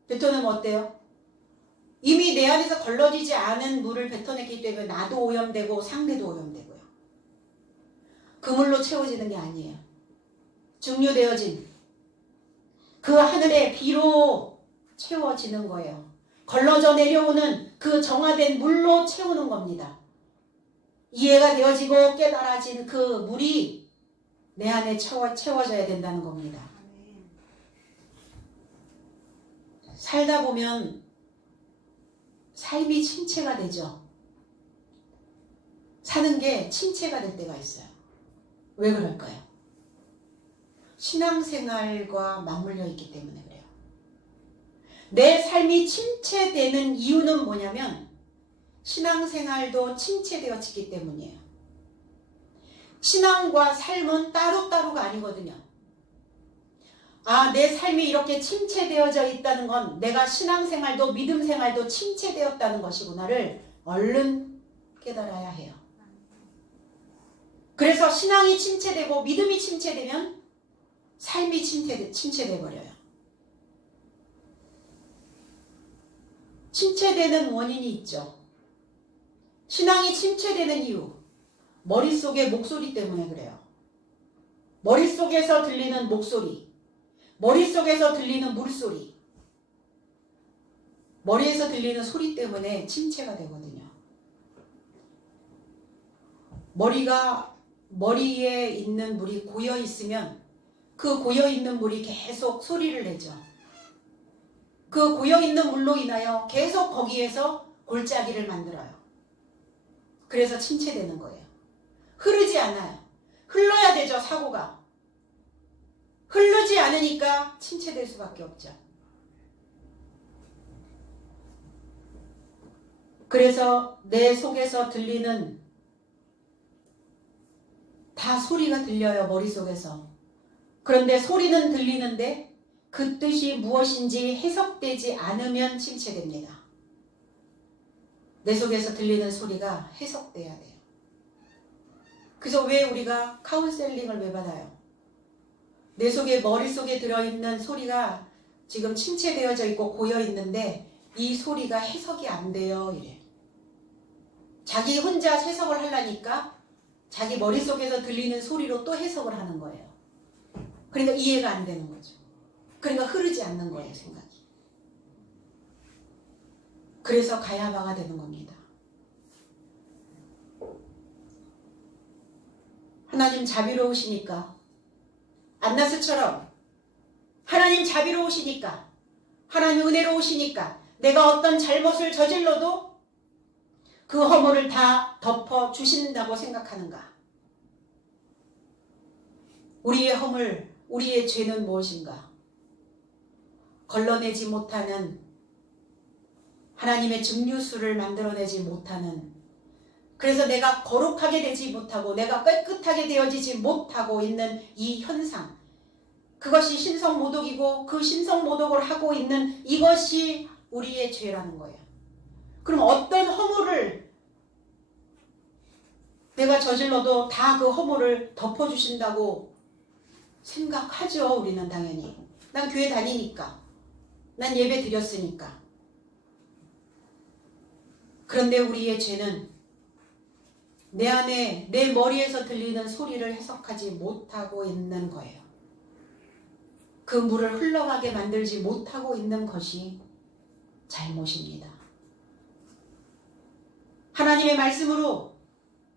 뱉어내면 어때요? 이미 내 안에서 걸러지지 않은 물을 뱉어냈기 때문에 나도 오염되고 상대도 오염되고요. 그 물로 채워지는 게 아니에요. 증류되어진 그 하늘의 비로 채워지는 거예요. 걸러져 내려오는 그 정화된 물로 채우는 겁니다. 이해가 되어지고 깨달아진 그 물이 내 안에 채워져야 된다는 겁니다. 살다 보면 삶이 침체가 되죠. 사는 게 침체가 될 때가 있어요. 왜 그럴까요? 신앙생활과 맞물려 있기 때문에 그래요. 내 삶이 침체되는 이유는 뭐냐면 신앙생활도 침체되어지기 때문이에요. 신앙과 삶은 따로따로가 아니거든요. 내 삶이 이렇게 침체되어져 있다는 건 내가 신앙생활도 믿음생활도 침체되었다는 것이구나를 얼른 깨달아야 해요. 그래서 신앙이 침체되고 믿음이 침체되면 삶이 침체돼 버려요. 침체되는 원인이 있죠. 신앙이 침체되는 이유, 머릿속의 목소리 때문에 그래요. 머릿속에서 들리는 목소리, 머릿속에서 들리는 물소리, 머리에서 들리는 소리 때문에 침체가 되거든요. 머리에 있는 물이 고여 있으면 그 고여 있는 물이 계속 소리를 내죠. 그 고여 있는 물로 인하여 계속 거기에서 골짜기를 만들어요. 그래서 침체되는 거예요. 흐르지 않아요. 흘러야 되죠, 사고가. 흐르지 않으니까 침체될 수밖에 없죠. 그래서 내 속에서 들리는 다 소리가 들려요, 머릿속에서. 그런데 소리는 들리는데 그 뜻이 무엇인지 해석되지 않으면 침체됩니다. 내 속에서 들리는 소리가 해석돼야 돼요. 그래서 왜 우리가 카운셀링을 왜 받아요? 내 속에 머릿속에 들어있는 소리가 지금 침체되어져 있고 고여 있는데 이 소리가 해석이 안 돼요. 이래. 자기 혼자 해석을 하려니까 자기 머릿속에서 들리는 소리로 또 해석을 하는 거예요. 그러니까 이해가 안 되는 거죠. 그러니까 흐르지 않는 거예요, 생각이. 그래서 가야바가 되는 겁니다. 하나님 자비로우시니까, 안나스처럼 하나님 자비로우시니까, 하나님 은혜로우시니까 내가 어떤 잘못을 저질러도 그 허물을 다 덮어주신다고 생각하는가? 우리의 허물, 우리의 죄는 무엇인가? 걸러내지 못하는, 하나님의 증류수를 만들어내지 못하는, 그래서 내가 거룩하게 되지 못하고 내가 깨끗하게 되어지지 못하고 있는 이 현상, 그것이 신성모독이고 그 신성모독을 하고 있는 이것이 우리의 죄라는 거예요. 그럼 어떤 허물을 내가 저질러도 다 그 허물을 덮어주신다고 생각하죠. 우리는 당연히. 난 교회 다니니까. 난 예배 드렸으니까. 그런데 우리의 죄는 내 안에, 내 머리에서 들리는 소리를 해석하지 못하고 있는 거예요. 그 물을 흘러가게 만들지 못하고 있는 것이 잘못입니다. 하나님의 말씀으로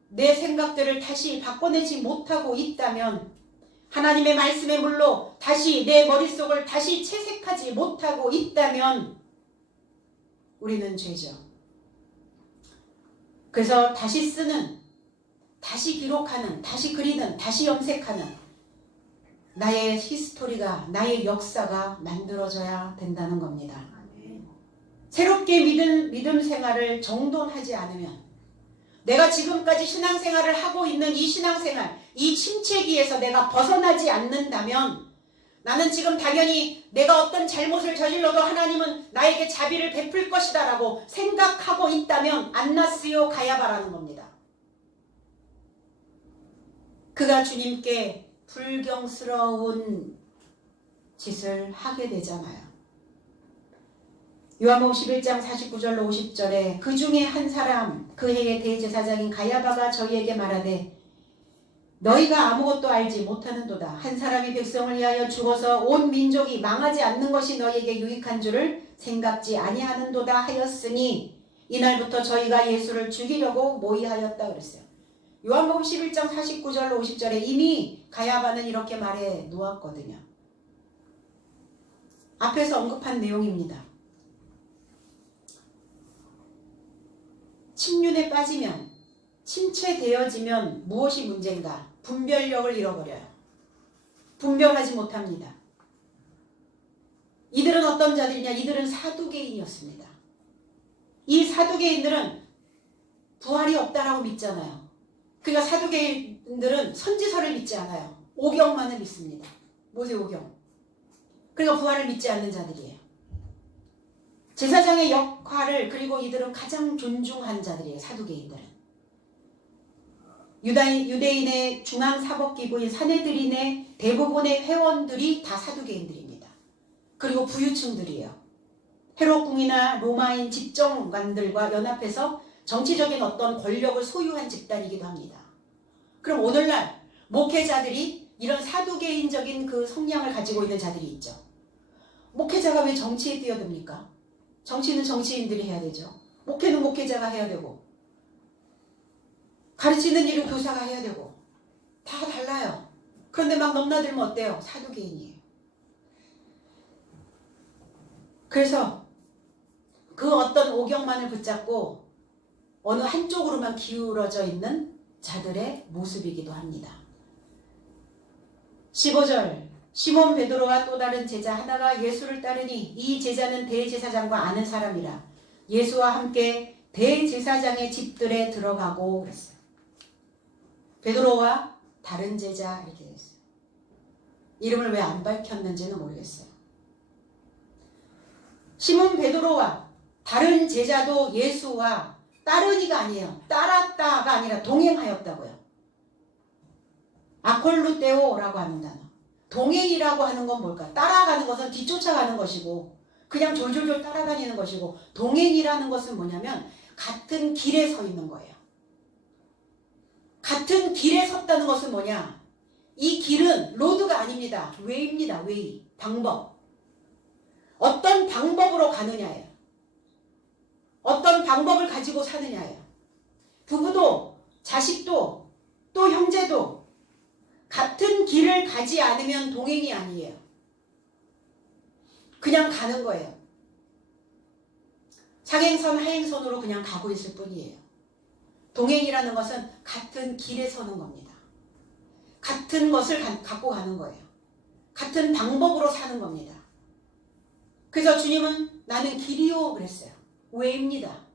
내 생각들을 다시 바꿔내지 못하고 있다면, 하나님의 말씀의 물로 다시 내 머릿속을 다시 채색하지 못하고 있다면 우리는 죄죠. 그래서 다시 쓰는, 다시 기록하는, 다시 그리는, 다시 염색하는 나의 히스토리가, 나의 역사가 만들어져야 된다는 겁니다. 새롭게 믿음 생활을 정돈하지 않으면, 내가 지금까지 신앙생활을 하고 있는 이 신앙생활, 이 침체기에서 내가 벗어나지 않는다면, 나는 지금 당연히 내가 어떤 잘못을 저질러도 하나님은 나에게 자비를 베풀 것이다 라고 생각하고 있다면 안나스요 가야바라는 겁니다. 그가 주님께 불경스러운 짓을 하게 되잖아요. 요한복음 11장 49절로 50절에 그 중에 한 사람, 그 해의 대제사장인 가야바가 저희에게 말하되 너희가 아무것도 알지 못하는도다. 한 사람이 백성을 위하여 죽어서 온 민족이 망하지 않는 것이 너희에게 유익한 줄을 생각지 아니하는도다 하였으니 이날부터 저희가 예수를 죽이려고 모의하였다 그랬어요. 요한복음 11장 49절로 50절에 이미 가야바는 이렇게 말해 놓았거든요. 앞에서 언급한 내용입니다. 침륜에 빠지면, 침체되어지면 무엇이 문제인가? 분별력을 잃어버려요. 분별하지 못합니다. 이들은 어떤 자들이냐? 이들은 사두개인이었습니다. 이 사두개인들은 부활이 없다라고 믿잖아요. 그러니까 사두개인들은 선지서를 믿지 않아요. 오경만을 믿습니다. 모세오경. 그러니까 부활을 믿지 않는 자들이에요. 제사장의 역할을, 그리고 이들은 가장 존중한 자들이에요. 사두개인들은. 유대인의 중앙사법기구인 사내들인의 대부분의 회원들이 다 사두개인들입니다. 그리고 부유층들이에요. 헤롯궁이나 로마인 집정관들과 연합해서 정치적인 어떤 권력을 소유한 집단이기도 합니다. 그럼 오늘날 목회자들이 이런 사두개인적인 그 성향을 가지고 있는 자들이 있죠. 목회자가 왜 정치에 뛰어듭니까? 정치는 정치인들이 해야 되죠. 목회는 목회자가 해야 되고, 가르치는 일은 교사가 해야 되고, 다 달라요. 그런데 막 넘나들면 어때요? 사두개인이에요. 그래서 그 어떤 오경만을 붙잡고 어느 한쪽으로만 기울어져 있는 자들의 모습이기도 합니다. 15절 시몬 베드로와 또 다른 제자 하나가 예수를 따르니 이 제자는 대제사장과 아는 사람이라 예수와 함께 대제사장의 집들에 들어가고 그랬어요. 베드로와 다른 제자 이렇게 됐어요. 이름을 왜 안 밝혔는지는 모르겠어요. 시몬 베드로와 다른 제자도 예수와 따르니가 아니에요. 따랐다가 아니라 동행하였다고요. 아콜루테오라고 하는 단어. 동행이라고 하는 건 뭘까? 따라가는 것은 뒤쫓아가는 것이고 그냥 졸졸졸 따라다니는 것이고, 동행이라는 것은 뭐냐면 같은 길에 서 있는 거예요. 같은 길에 섰다는 것은 뭐냐? 이 길은 로드가 아닙니다. 웨이입니다. 웨이. 방법. 어떤 방법으로 가느냐예요. 어떤 방법을 가지고 사느냐예요. 부부도 자식도 또 형제도 같은 길을 가지 않으면 동행이 아니에요. 그냥 가는 거예요. 상행선 하행선으로 그냥 가고 있을 뿐이에요. 동행이라는 것은 같은 길에 서는 겁니다. 같은 것을 갖고 가는 거예요. 같은 방법으로 사는 겁니다. 그래서 주님은 나는 길이요 그랬어요. 왜입니다.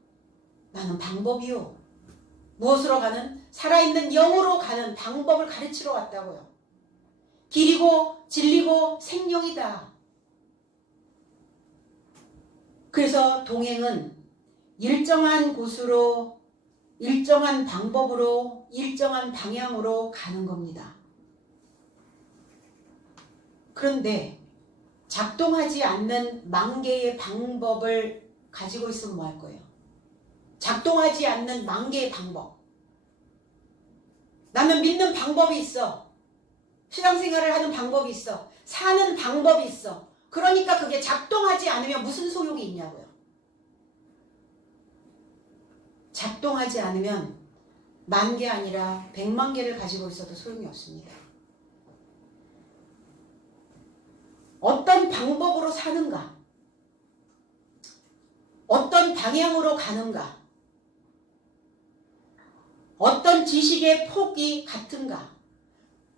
나는 방법이요. 무엇으로 가는? 살아있는 영으로 가는 방법을 가르치러 왔다고요. 길이고 진리고 생명이다. 그래서 동행은 일정한 곳으로, 일정한 방법으로, 일정한 방향으로 가는 겁니다. 그런데 작동하지 않는 만 개의 방법을 가지고 있으면 뭐 할 거예요? 작동하지 않는 만 개의 방법. 나는 믿는 방법이 있어. 신앙생활을 하는 방법이 있어. 사는 방법이 있어. 그러니까 그게 작동하지 않으면 무슨 소용이 있냐고요. 작동하지 않으면 10,000개 아니라 100만 개를 가지고 있어도 소용이 없습니다. 어떤 방법으로 사는가? 어떤 방향으로 가는가? 어떤 지식의 폭이 같은가?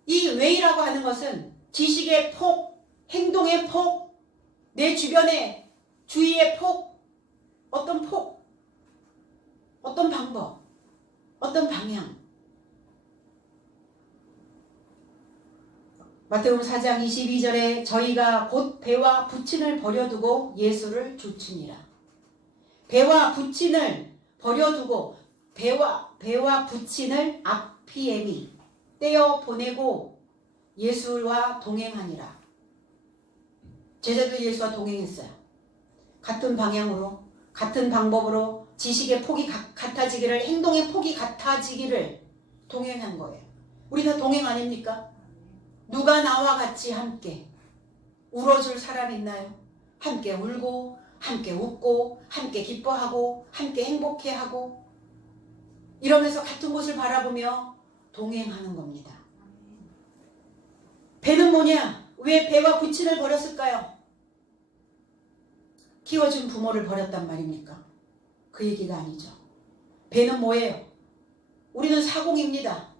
이 웨이라고 하는 것은 지식의 폭, 행동의 폭, 내 주변의 주위의 폭, 어떤 폭, 어떤 방법, 어떤 방향. 마태복음 4장 22절에 저희가 곧 배와 부친을 버려두고 예수를 좇으니라. 배와 부친을 버려두고 배와 부친을 아피에미 떼어 보내고 예수와 동행하니라. 제자들이 예수와 동행했어요. 같은 방향으로, 같은 방법으로 지식의 폭이 같아지기를, 행동의 폭이 같아지기를 동행한 거예요. 우리 다 동행 아닙니까? 누가 나와 같이 함께 울어줄 사람 있나요? 함께 울고, 함께 웃고, 함께 기뻐하고, 함께 행복해하고, 이러면서 같은 곳을 바라보며 동행하는 겁니다. 배는 뭐냐? 왜 배와 부친을 버렸을까요? 키워준 부모를 버렸단 말입니까? 그 얘기가 아니죠. 배는 뭐예요? 우리는 사공입니다.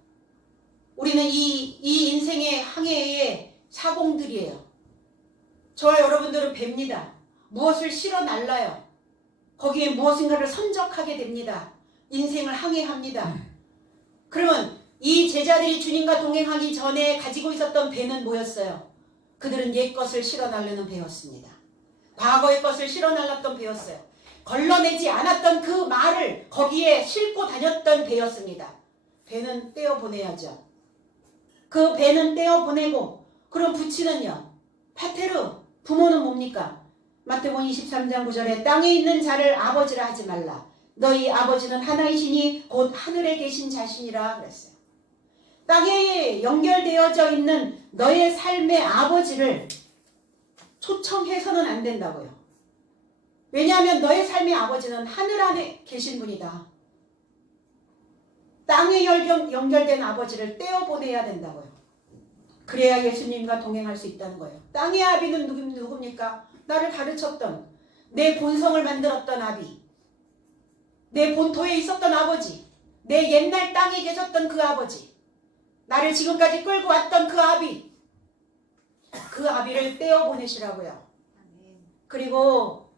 우리는 이 인생의 항해의 사공들이에요. 저와 여러분들은 배입니다. 무엇을 실어 날라요. 거기에 무엇인가를 선적하게 됩니다. 인생을 항해합니다. 그러면 이 제자들이 주님과 동행하기 전에 가지고 있었던 배는 뭐였어요? 그들은 옛 것을 실어 날르는 배였습니다. 과거의 것을 실어 날랐던 배였어요. 걸러내지 않았던 그 말을 거기에 싣고 다녔던 배였습니다. 배는 떼어보내야죠. 그 배는 떼어보내고, 그럼 부친은요? 파테르, 부모는 뭡니까? 마태복음 23장 9절에 땅에 있는 자를 아버지라 하지 말라. 너희 아버지는 하나이시니 곧 하늘에 계신 자신이라 그랬어요. 땅에 연결되어져 있는 너의 삶의 아버지를 초청해서는 안 된다고요. 왜냐하면 너의 삶의 아버지는 하늘 안에 계신 분이다. 땅에 연결된 아버지를 떼어보내야 된다고요. 그래야 예수님과 동행할 수 있다는 거예요. 땅의 아비는 누굽니까? 나를 가르쳤던, 내 본성을 만들었던 아비, 내 본토에 있었던 아버지, 내 옛날 땅에 계셨던 그 아버지, 나를 지금까지 끌고 왔던 그 아비, 그 아비를 떼어보내시라고요. 그리고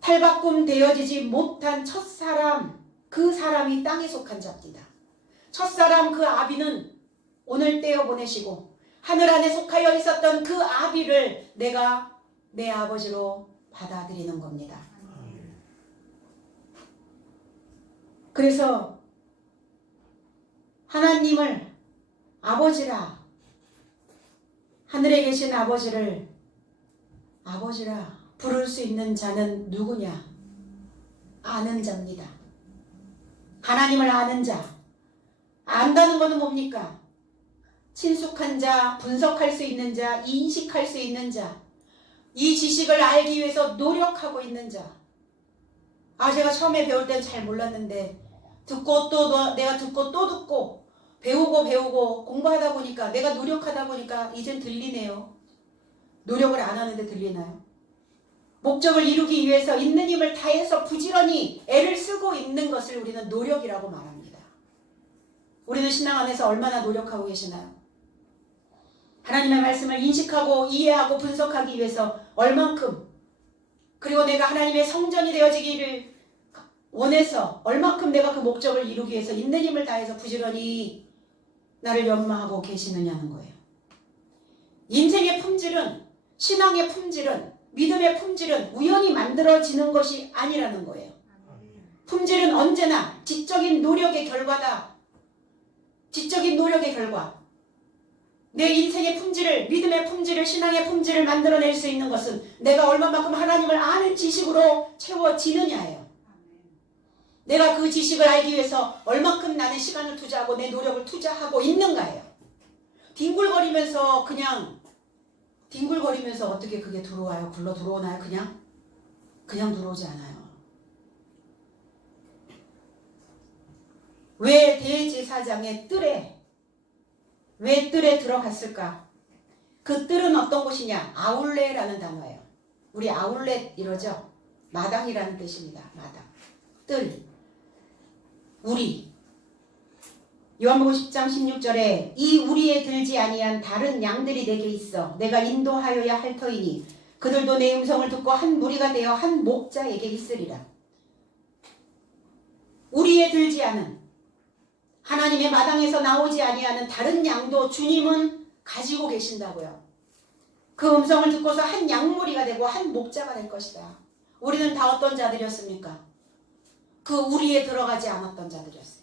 탈바꿈 되어지지 못한 첫사람, 그 사람이 땅에 속한 자입니다. 첫사람 그 아비는 오늘 떼어보내시고 하늘 안에 속하여 있었던 그 아비를 내가 내 아버지로 받아들이는 겁니다. 그래서 하나님을 아버지라, 하늘에 계신 아버지를 아버지라 부를 수 있는 자는 누구냐? 아는 자입니다. 하나님을 아는 자. 안다는 것은 뭡니까? 친숙한 자, 분석할 수 있는 자, 인식할 수 있는 자, 이 지식을 알기 위해서 노력하고 있는 자. 제가 처음에 배울 때는 잘 몰랐는데 듣고 또 내가 듣고 또 듣고 배우고 공부하다 보니까, 내가 노력하다 보니까 이젠 들리네요. 노력을 안 하는데 들리나요? 목적을 이루기 위해서 있는 힘을 다해서 부지런히 애를 쓰고 있는 것을 우리는 노력이라고 말합니다. 우리는 신앙 안에서 얼마나 노력하고 계시나요? 하나님의 말씀을 인식하고 이해하고 분석하기 위해서 얼만큼, 그리고 내가 하나님의 성전이 되어지기를 원해서 얼만큼 내가 그 목적을 이루기 위해서 있는 힘을 다해서 부지런히 나를 연마하고 계시느냐는 거예요. 인생의 품질은, 신앙의 품질은, 믿음의 품질은 우연히 만들어지는 것이 아니라는 거예요. 품질은 언제나 지적인 노력의 결과다. 지적인 노력의 결과. 내 인생의 품질을, 믿음의 품질을, 신앙의 품질을 만들어낼 수 있는 것은 내가 얼마만큼 하나님을 아는 지식으로 채워지느냐예요. 내가 그 지식을 알기 위해서 얼마큼 나는 시간을 투자하고 내 노력을 투자하고 있는가예요. 뒹굴거리면서 어떻게 그게 들어와요? 굴러 들어오나요? 그냥 들어오지 않아요. 왜 대제사장의 뜰에, 왜 뜰에 들어갔을까? 그 뜰은 어떤 곳이냐? 아울레라는 단어예요. 우리 아울렛 이러죠? 마당이라는 뜻입니다. 마당. 뜰. 우리. 요한복음 10장 16절에 이 우리에 들지 아니한 다른 양들이 내게 있어 내가 인도하여야 할 터이니 그들도 내 음성을 듣고 한 무리가 되어 한 목자에게 있으리라. 우리에 들지 않은 하나님의 마당에서 나오지 아니하는 다른 양도 주님은 가지고 계신다고요. 그 음성을 듣고서 한 양무리가 되고 한 목자가 될 것이다. 우리는 다 어떤 자들이었습니까? 그 우리에 들어가지 않았던 자들이었어요.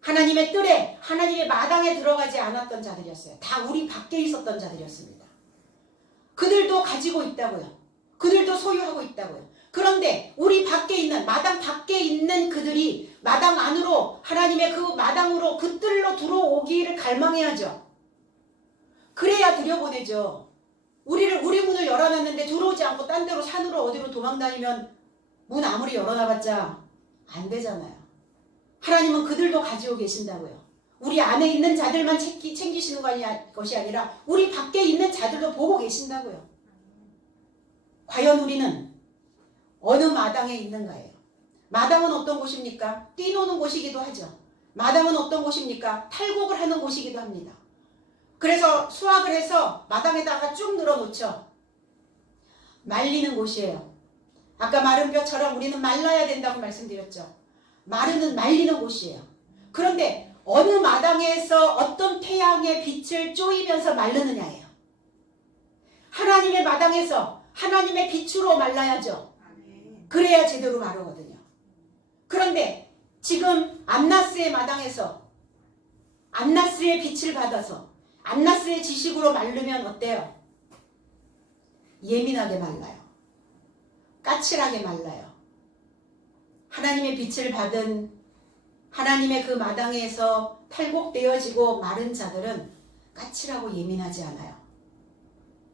하나님의 뜰에, 하나님의 마당에 들어가지 않았던 자들이었어요. 다 우리 밖에 있었던 자들이었습니다. 그들도 가지고 있다고요. 그들도 소유하고 있다고요. 그런데 우리 밖에 있는, 마당 밖에 있는 그들이 마당 안으로, 하나님의 그 마당으로, 그 뜰로 들어오기를 갈망해야죠. 그래야 들여보내죠. 우리 문을 열어놨는데 들어오지 않고 딴 데로 산으로 어디로 도망다니면 문 아무리 열어놔봤자 안 되잖아요. 하나님은 그들도 가지고 계신다고요. 우리 안에 있는 자들만 챙기시는 것이 아니라 우리 밖에 있는 자들도 보고 계신다고요. 과연 우리는 어느 마당에 있는가예요. 마당은 어떤 곳입니까? 뛰노는 곳이기도 하죠. 마당은 어떤 곳입니까? 탈곡을 하는 곳이기도 합니다. 그래서 수확을 해서 마당에다가 쭉 늘어놓죠. 말리는 곳이에요. 아까 마른 뼈처럼 우리는 말라야 된다고 말씀드렸죠. 말리는 곳이에요. 그런데 어느 마당에서 어떤 태양의 빛을 쪼이면서 마르느냐예요. 하나님의 마당에서 하나님의 빛으로 말라야죠. 그래야 제대로 마르거든요. 그런데 지금 안나스의 마당에서 안나스의 빛을 받아서 안나스의 지식으로 마르면 어때요? 예민하게 말라요. 까칠하게 말라요. 하나님의 빛을 받은 하나님의 그 마당에서 탈곡되어지고 마른 자들은 까칠하고 예민하지 않아요.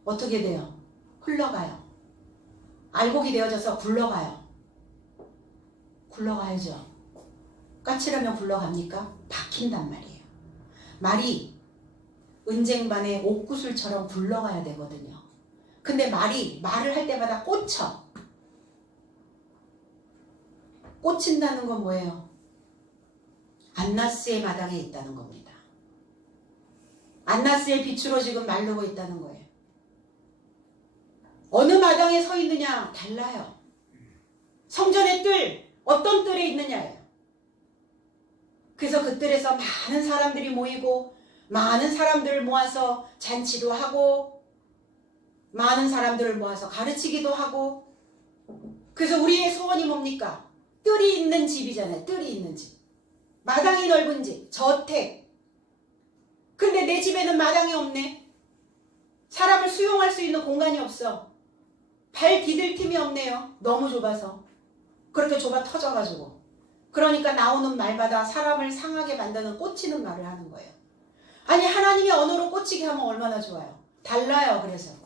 어떻게 돼요? 흘러가요. 알곡이 되어져서 굴러가요. 굴러가야죠. 까칠하면 굴러갑니까? 박힌단 말이에요. 말이 은쟁반의 옥구슬처럼 굴러가야 되거든요. 근데 말을 할 때마다 꽂혀. 꽂힌다는 건 뭐예요? 안나스의 마당에 있다는 겁니다. 안나스의 빛으로 지금 마르고 있다는 거예요. 어느 마당에 서 있느냐 달라요. 성전의 뜰, 어떤 뜰에 있느냐예요. 그래서 그 뜰에서 많은 사람들이 모이고 많은 사람들을 모아서 잔치도 하고 많은 사람들을 모아서 가르치기도 하고 그래서 우리의 소원이 뭡니까? 뜰이 있는 집이잖아요. 뜰이 있는 집. 마당이 넓은 집. 저택. 근데 내 집에는 마당이 없네. 사람을 수용할 수 있는 공간이 없어. 발 디딜 틈이 없네요. 너무 좁아서. 그렇게 좁아 터져가지고. 그러니까 나오는 말마다 사람을 상하게 만드는 꽂히는 말을 하는 거예요. 아니 하나님의 언어로 꽂히게 하면 얼마나 좋아요. 달라요. 그래서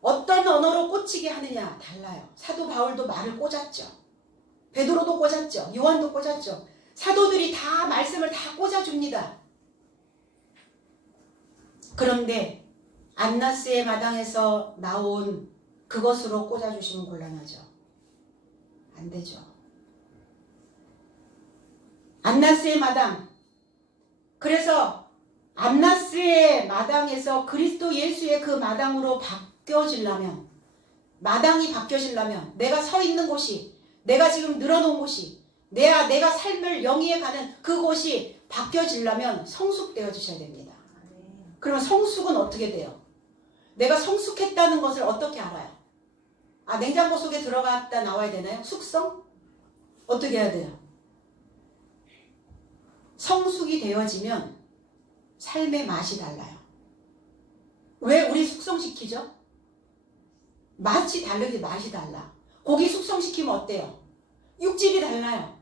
어떤 언어로 꽂히게 하느냐 달라요. 사도 바울도 말을 꽂았죠. 베드로도 꽂았죠. 요한도 꽂았죠. 사도들이 다 말씀을 다 꽂아줍니다. 그런데 안나스의 마당에서 나온 그것으로 꽂아주시면 곤란하죠. 안 되죠. 안나스의 마당. 그래서 안나스의 마당에서 그리스도 예수의 그 마당으로 바뀌어지려면 마당이 바뀌어지려면 내가 서 있는 곳이 내가 지금 늘어놓은 곳이 내가 삶을 영위해 가는 그곳이 바뀌어지려면 성숙되어 주셔야 됩니다. 그러면 성숙은 어떻게 돼요? 내가 성숙했다는 것을 어떻게 알아요? 냉장고 속에 들어갔다 나와야 되나요? 숙성? 어떻게 해야 돼요? 성숙이 되어지면 삶의 맛이 달라요. 왜 우리 숙성시키죠? 맛이 다르게 맛이 달라. 고기 숙성시키면 어때요? 육질이 달라요.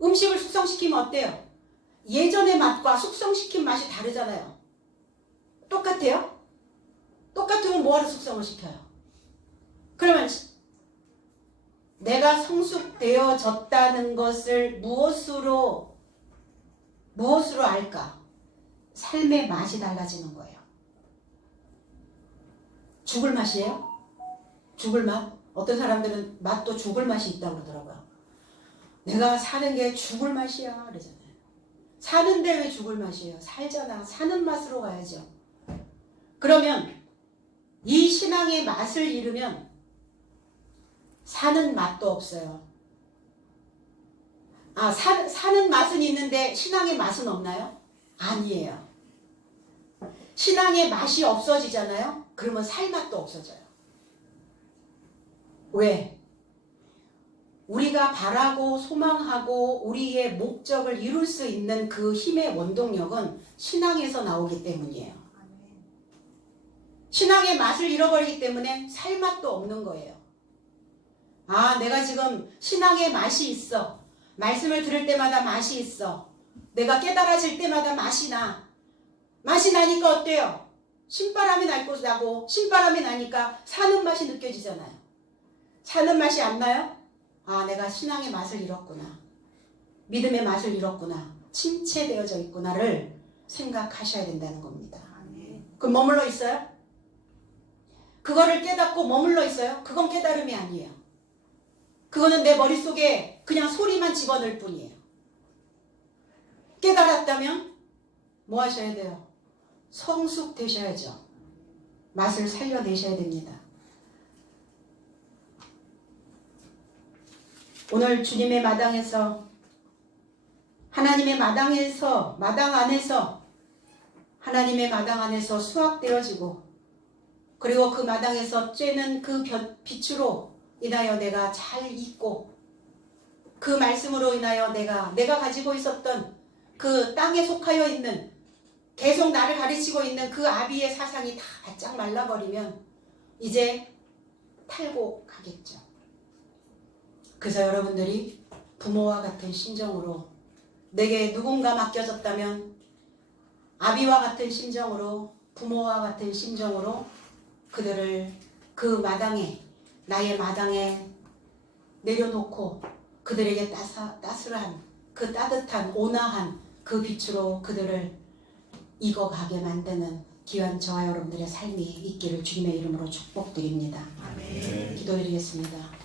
음식을 숙성시키면 어때요? 예전의 맛과 숙성시킨 맛이 다르잖아요. 똑같아요? 똑같으면 뭐하러 숙성을 시켜요? 그러면 내가 성숙되어졌다는 것을 무엇으로 알까? 삶의 맛이 달라지는 거예요. 죽을 맛이에요? 죽을 맛? 어떤 사람들은 맛도 죽을 맛이 있다고 그러더라고요. 내가 사는 게 죽을 맛이야 그러잖아요. 사는데 왜 죽을 맛이에요? 살잖아. 사는 맛으로 가야죠. 그러면 이 신앙의 맛을 잃으면 사는 맛도 없어요. 사는 맛은 있는데 신앙의 맛은 없나요? 아니에요. 신앙의 맛이 없어지잖아요. 그러면 살 맛도 없어져요. 왜? 우리가 바라고 소망하고 우리의 목적을 이룰 수 있는 그 힘의 원동력은 신앙에서 나오기 때문이에요. 신앙의 맛을 잃어버리기 때문에 살 맛도 없는 거예요. 내가 지금 신앙의 맛이 있어. 말씀을 들을 때마다 맛이 있어. 내가 깨달아질 때마다 맛이 나. 맛이 나니까 어때요? 신바람이 나고 신바람이 나니까 사는 맛이 느껴지잖아요. 사는 맛이 안 나요? 내가 신앙의 맛을 잃었구나. 믿음의 맛을 잃었구나. 침체되어져 있구나를 생각하셔야 된다는 겁니다. 그럼 머물러 있어요? 그거를 깨닫고 머물러 있어요? 그건 깨달음이 아니에요. 그거는 내 머릿속에 그냥 소리만 집어넣을 뿐이에요. 깨달았다면 뭐 하셔야 돼요? 성숙되셔야죠. 맛을 살려내셔야 됩니다. 오늘 주님의 마당에서 하나님의 마당 안에서 하나님의 마당 안에서 수확되어지고 그리고 그 마당에서 쬐는 그 빛으로 인하여 내가 잘 익고 그 말씀으로 인하여 내가 가지고 있었던 그 땅에 속하여 있는 계속 나를 가르치고 있는 그 아비의 사상이 다 바짝 말라버리면 이제 탈곡하겠죠. 그래서 여러분들이 부모와 같은 심정으로 내게 누군가 맡겨졌다면 아비와 같은 심정으로 부모와 같은 심정으로 그들을 그 마당에 나의 마당에 내려놓고 그들에게 따스한 그 따뜻한 온화한 그 빛으로 그들을 익어가게 만드는 귀한 저와 여러분들의 삶이 있기를 주님의 이름으로 축복드립니다. 아멘. 기도드리겠습니다.